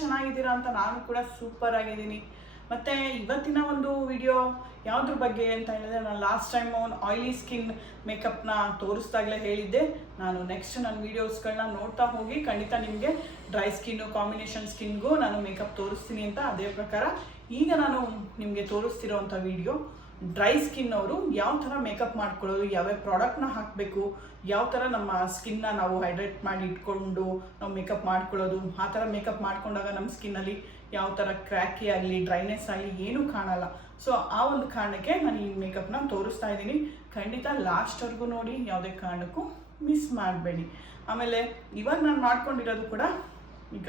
ಚೆನ್ನಾಗಿದ್ದೀರಾ ಅಂತ ನಾನು ಕೂಡ ಸೂಪರ್ ಆಗಿದ್ದೀನಿ. ಮತ್ತು ಇವತ್ತಿನ ಒಂದು ವಿಡಿಯೋ ಯಾವುದ್ರ ಬಗ್ಗೆ ಅಂತ ಹೇಳಿದ್ರೆ, ನಾನು ಲಾಸ್ಟ್ ಟೈಮ್ ಒಂದು ಆಯಿಲಿ ಸ್ಕಿನ್ ಮೇಕಪ್ನ ತೋರಿಸ್ದಾಗಲೇ ಹೇಳಿದ್ದೆ, ನಾನು ನೆಕ್ಸ್ಟ್ ನನ್ನ ವೀಡಿಯೋಸ್ಗಳನ್ನ ನೋಡ್ತಾ ಹೋಗಿ ಖಂಡಿತ ನಿಮಗೆ ಡ್ರೈ ಸ್ಕಿನ್ನು ಕಾಂಬಿನೇಷನ್ ಸ್ಕಿನ್ಗೂ ನಾನು ಮೇಕಪ್ ತೋರಿಸ್ತೀನಿ ಅಂತ. ಅದೇ ಪ್ರಕಾರ ಈಗ ನಾನು ನಿಮಗೆ ತೋರಿಸ್ತಿರೋವಂಥ ವಿಡಿಯೋ ಡ್ರೈ ಸ್ಕಿನ್ ಅವರು ಯಾವ ಥರ ಮೇಕಪ್ ಮಾಡ್ಕೊಳ್ಳೋದು, ಯಾವ್ಯಾವ ಪ್ರಾಡಕ್ಟ್ನ ಹಾಕಬೇಕು, ಯಾವ ಥರ ನಮ್ಮ ಸ್ಕಿನ್ನ ನಾವು ಹೈಡ್ರೇಟ್ ಮಾಡಿ ಇಟ್ಕೊಂಡು ನಾವು ಮೇಕಪ್ ಮಾಡ್ಕೊಳ್ಳೋದು, ಆ ಥರ ಮೇಕಪ್ ಮಾಡ್ಕೊಂಡಾಗ ನಮ್ಮ ಸ್ಕಿನ್ನಲ್ಲಿ ಯಾವ ಥರ ಕ್ರ್ಯಾಕಿ ಆಗಲಿ ಡ್ರೈನೆಸ್ ಆಗಲಿ ಏನೂ ಕಾಣಲ್ಲ. ಸೊ ಆ ಒಂದು ಕಾರಣಕ್ಕೆ ನಾನು ಈ ಮೇಕಪ್ನ ತೋರಿಸ್ತಾ ಇದ್ದೀನಿ. ಖಂಡಿತ ಲಾಸ್ಟ್ವರೆಗೂ ನೋಡಿ, ಯಾವುದೇ ಕಾರಣಕ್ಕೂ ಮಿಸ್ ಮಾಡಬೇಡಿ. ಆಮೇಲೆ ಇವಾಗ ನಾನು ಮಾಡ್ಕೊಂಡಿರೋದು ಕೂಡ ಈಗ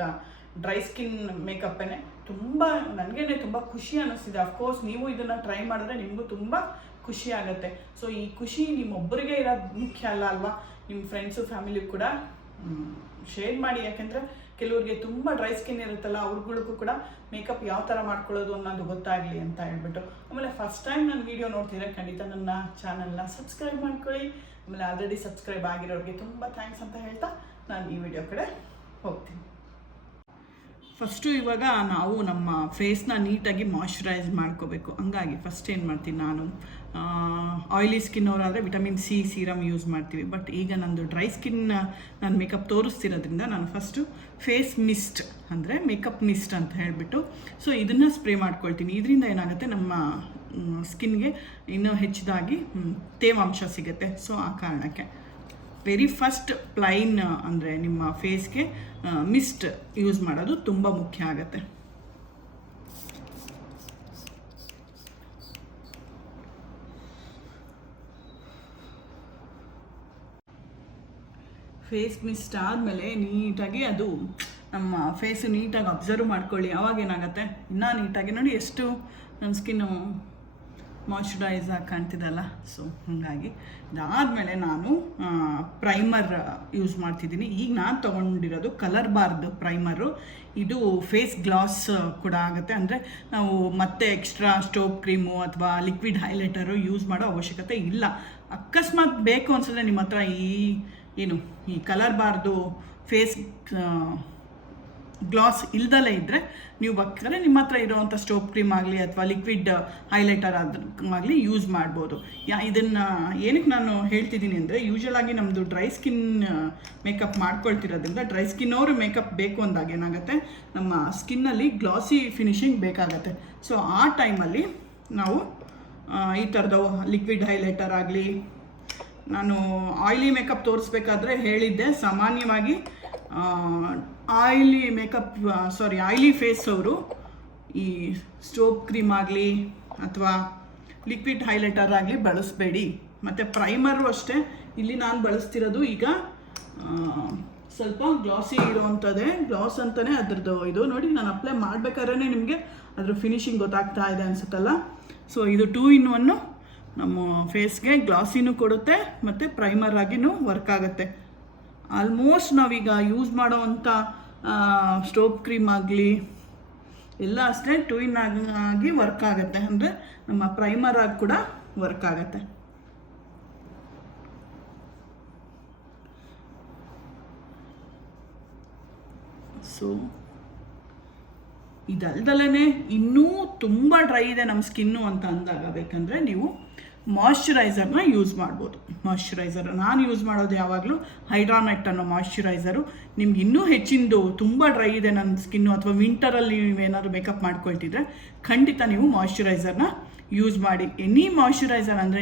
ಡ್ರೈ ಸ್ಕಿನ್ ಮೇಕಪ್ಪೇ. ತುಂಬ ನನಗೇ ತುಂಬ ಖುಷಿ ಅನ್ನಿಸ್ತಿದೆ. ಅಫ್ಕೋರ್ಸ್ ನೀವು ಇದನ್ನು ಟ್ರೈ ಮಾಡಿದ್ರೆ ನಿಮಗೂ ತುಂಬ ಖುಷಿ ಆಗುತ್ತೆ. ಸೊ ಈ ಖುಷಿ ನಿಮ್ಮೊಬ್ಬರಿಗೆ ಇರೋದು ಮುಖ್ಯ ಅಲ್ವಾ, ನಿಮ್ಮ ಫ್ರೆಂಡ್ಸು ಫ್ಯಾಮಿಲಿ ಕೂಡ ಶೇರ್ ಮಾಡಿ. ಯಾಕೆಂದರೆ ಕೆಲವ್ರಿಗೆ ತುಂಬ ಡ್ರೈ ಸ್ಕಿನ್ ಇರುತ್ತಲ್ಲ, ಅವ್ರಿಗಳಿಗೂ ಕೂಡ ಮೇಕಪ್ ಯಾವ ಥರ ಮಾಡ್ಕೊಳ್ಳೋದು ಅನ್ನೋದು ಗೊತ್ತಾಗಲಿ ಅಂತ ಹೇಳ್ಬಿಟ್ಟು. ಆಮೇಲೆ ಫಸ್ಟ್ ಟೈಮ್ ನನ್ನ ವೀಡಿಯೋ ನೋಡ್ತಿದ್ರೆ ಖಂಡಿತ ನನ್ನ ಚಾನಲ್ನ ಸಬ್ಸ್ಕ್ರೈಬ್ ಮಾಡ್ಕೊಳ್ಳಿ. ಆಮೇಲೆ ಆಲ್ರೆಡಿ ಸಬ್ಸ್ಕ್ರೈಬ್ ಆಗಿರೋರಿಗೆ ತುಂಬ ಥ್ಯಾಂಕ್ಸ್ ಅಂತ ಹೇಳ್ತಾ ನಾನು ಈ ವಿಡಿಯೋ ಕಡೆ ಹೋಗ್ತೀನಿ. ಫಸ್ಟು ಇವಾಗ ನಾವು ನಮ್ಮ ಫೇಸ್ನ ನೀಟಾಗಿ ಮಾಯ್ಶ್ಚರೈಸ್ ಮಾಡ್ಕೋಬೇಕು. ಹಂಗಾಗಿ ಫಸ್ಟ್ ಏನು ಮಾಡ್ತೀನಿ ನಾನು, ಆಯಿಲಿ ಸ್ಕಿನ್ ಅವರಾದರೆ ವಿಟಮಿನ್ ಸಿ ಸೀರಮ್ ಯೂಸ್ ಮಾಡ್ತೀವಿ. ಬಟ್ ಈಗ ನಂದು ಡ್ರೈ ಸ್ಕಿನ್ ನಾನು ಮೇಕಪ್ ತೋರಿಸ್ತಿರೋದ್ರಿಂದ ನಾನು ಫಸ್ಟು ಫೇಸ್ ಮಿಸ್ಟ್ ಅಂದರೆ ಮೇಕಪ್ ಮಿಸ್ಟ್ ಅಂತ ಹೇಳಿಬಿಟ್ಟು ಸೊ ಇದನ್ನು ಸ್ಪ್ರೇ ಮಾಡ್ಕೊಳ್ತೀನಿ. ಇದರಿಂದ ಏನಾಗುತ್ತೆ, ನಮ್ಮ ಸ್ಕಿನ್ಗೆ ಇನ್ನೂ ಹೆಚ್ಚಿದಾಗಿ ತೇವಾಂಶ ಸಿಗುತ್ತೆ. ಸೊ ಆ ಕಾರಣಕ್ಕೆ ವೆರಿ ಫಸ್ಟ್ ಪ್ಲೈನ್ ಅಂದರೆ ನಿಮ್ಮ ಫೇಸ್ಗೆ ಮಿಸ್ಟ್ ಯೂಸ್ ಮಾಡೋದು ತುಂಬ ಮುಖ್ಯ ಆಗುತ್ತೆ. ಫೇಸ್ ಮಿಸ್ಟ್ ಆದಮೇಲೆ ನೀಟಾಗಿ ಅದು ನಮ್ಮ ಫೇಸು ನೀಟಾಗಿ ಅಬ್ಸರ್ವ್ ಮಾಡ್ಕೊಳ್ಳಿ. ಅವಾಗ ಏನಾಗುತ್ತೆ, ಇನ್ನೂ ನೀಟಾಗಿ ನೋಡಿ ಎಷ್ಟು ನಮ್ಮ ಸ್ಕಿನ್ನು ಮಾಯ್ಶ್ಚರೈಸ್ ಆಗಿ ಕಾಣ್ತಿದ್ದಲ್ಲ. ಸೊ ಹಾಗಾಗಿ ಇದಾದಮೇಲೆ ನಾನು ಪ್ರೈಮರ್ ಯೂಸ್ ಮಾಡ್ತಿದ್ದೀನಿ. ಈಗ ನಾನು ತೊಗೊಂಡಿರೋದು ಕಲರ್ ಬಾರ್ದು ಪ್ರೈಮರು. ಇದು ಫೇಸ್ ಗ್ಲಾಸ್ ಕೂಡ ಆಗುತ್ತೆ. ಅಂದರೆ ನಾವು ಮತ್ತೆ ಎಕ್ಸ್ಟ್ರಾ ಸ್ಟೋವ್ ಕ್ರೀಮು ಅಥವಾ ಲಿಕ್ವಿಡ್ ಹೈಲೈಟರು ಯೂಸ್ ಮಾಡೋ ಅವಶ್ಯಕತೆ ಇಲ್ಲ. ಅಕಸ್ಮಾತ್ ಬೇಕು ಅನ್ಸಿದ್ರೆ ನಿಮ್ಮ ಹತ್ರ ಈ ಕಲರ್ ಬಾರ್ದು ಫೇಸ್ ಗ್ಲಾಸ್ ಇಲ್ದಲೇ ಇದ್ದರೆ ನೀವು ಬೇಕಾದ್ರೆ ನಿಮ್ಮ ಹತ್ರ ಇರೋವಂಥ ಸ್ಟೋವ್ ಕ್ರೀಮ್ ಆಗಲಿ ಅಥವಾ ಲಿಕ್ವಿಡ್ ಹೈಲೈಟರ್ ಆಗಲಿ ಯೂಸ್ ಮಾಡ್ಬೋದು. ಇದನ್ನು ಏನಕ್ಕೆ ನಾನು ಹೇಳ್ತಿದ್ದೀನಿ ಅಂದರೆ, ಯೂಶ್ವಲಾಗಿ ನಮ್ಮದು ಡ್ರೈ ಸ್ಕಿನ್ ಮೇಕಪ್ ಮಾಡ್ಕೊಳ್ತಿರೋದ್ರಿಂದ ಡ್ರೈ ಸ್ಕಿನ್ ಅವರು ಮೇಕಪ್ ಬೇಕು ಅಂದಾಗ ಏನಾಗುತ್ತೆ, ನಮ್ಮ ಸ್ಕಿನ್ನಲ್ಲಿ ಗ್ಲಾಸಿ ಫಿನಿಶಿಂಗ್ ಬೇಕಾಗತ್ತೆ. ಸೊ ಆ ಟೈಮಲ್ಲಿ ನಾವು ಈ ಥರದ ಲಿಕ್ವಿಡ್ ಹೈಲೈಟರ್ ಆಗಲಿ, ನಾನು ಆಯಿಲಿ ಮೇಕಪ್ ತೋರಿಸ್ಬೇಕಾದ್ರೆ ಹೇಳಿದ್ದೆ, ಸಾಮಾನ್ಯವಾಗಿ ಆಯಿಲಿ ಫೇಸ್ ಅವರು ಈ ಸ್ಟೋವ್ ಕ್ರೀಮ್ ಆಗಲಿ ಅಥವಾ ಲಿಕ್ವಿಡ್ ಹೈಲೈಟರ್ ಆಗಲಿ ಬಳಸಬೇಡಿ. ಮತ್ತು ಪ್ರೈಮರು ಅಷ್ಟೇ. ಇಲ್ಲಿ ನಾನು ಬಳಸ್ತಿರೋದು ಈಗ ಸ್ವಲ್ಪ ಗ್ಲಾಸಿ ಇರೋವಂಥದ್ದೇ, ಗ್ಲಾಸ್ ಅಂತಲೇ ಅದ್ರದ್ದು ಇದು ನೋಡಿ. ನಾನು ಅಪ್ಲೈ ಮಾಡಬೇಕಾದ್ರೆ ನಿಮಗೆ ಅದ್ರ ಫಿನಿಶಿಂಗ್ ಗೊತ್ತಾಗ್ತಾ ಇದೆ ಅನಿಸುತ್ತಲ್ಲ. ಸೊ ಇದು 2-in-1 ನಮ್ಮ ಫೇಸ್ಗೆ ಗ್ಲಾಸಿನೂ ಕೊಡುತ್ತೆ ಮತ್ತು ಪ್ರೈಮರ್ ಆಗಿನೂ ವರ್ಕ್ ಆಗುತ್ತೆ. ಆಲ್ಮೋಸ್ಟ್ ನಾವೀಗ ಯೂಸ್ ಮಾಡೋವಂಥ ಸ್ಟೋವ್ ಕ್ರೀಮ್ ಆಗಲಿ ಎಲ್ಲ ಅಷ್ಟೇ 2-in ಆಗಿ ವರ್ಕ್ ಆಗುತ್ತೆ. ಅಂದರೆ ನಮ್ಮ ಪ್ರೈಮರ್ ಆಗಿ ಕೂಡ ವರ್ಕ್ ಆಗುತ್ತೆ. ಸೊ ಇದಲ್ದಲೇ ಇನ್ನೂ ತುಂಬ ಡ್ರೈ ಇದೆ ನಮ್ಮ ಸ್ಕಿನ್ನು ಅಂತ ಅಂದಾಗ ಬೇಕಂದರೆ ನೀವು ಮಾಯ್ಶ್ಚರೈಸರ್ನ ಯೂಸ್ ಮಾಡ್ಬೋದು. ನಾನು ಯೂಸ್ ಮಾಡೋದು ಯಾವಾಗಲೂ ಹೈಡ್ರಾನೆಟ್ ಅನ್ನೋ ಮಾಯ್ಶ್ಚರೈಸರು. ನಿಮ್ಗೆ ಇನ್ನೂ ಹೆಚ್ಚಿಂದು ತುಂಬ ಡ್ರೈ ಇದೆ ನನ್ನ ಸ್ಕಿನ್ನು ಅಥವಾ ವಿಂಟರಲ್ಲಿ ನೀವೇನಾದ್ರು ಮೇಕಪ್ ಮಾಡ್ಕೊಳ್ತಿದ್ರೆ ಖಂಡಿತ ನೀವು ಮಾಯ್ಶ್ಚರೈಸರ್ನ ಯೂಸ್ ಮಾಡಿ. ಎನಿ ಮಾಯ್ಶ್ಚರೈಸರ್ ಅಂದರೆ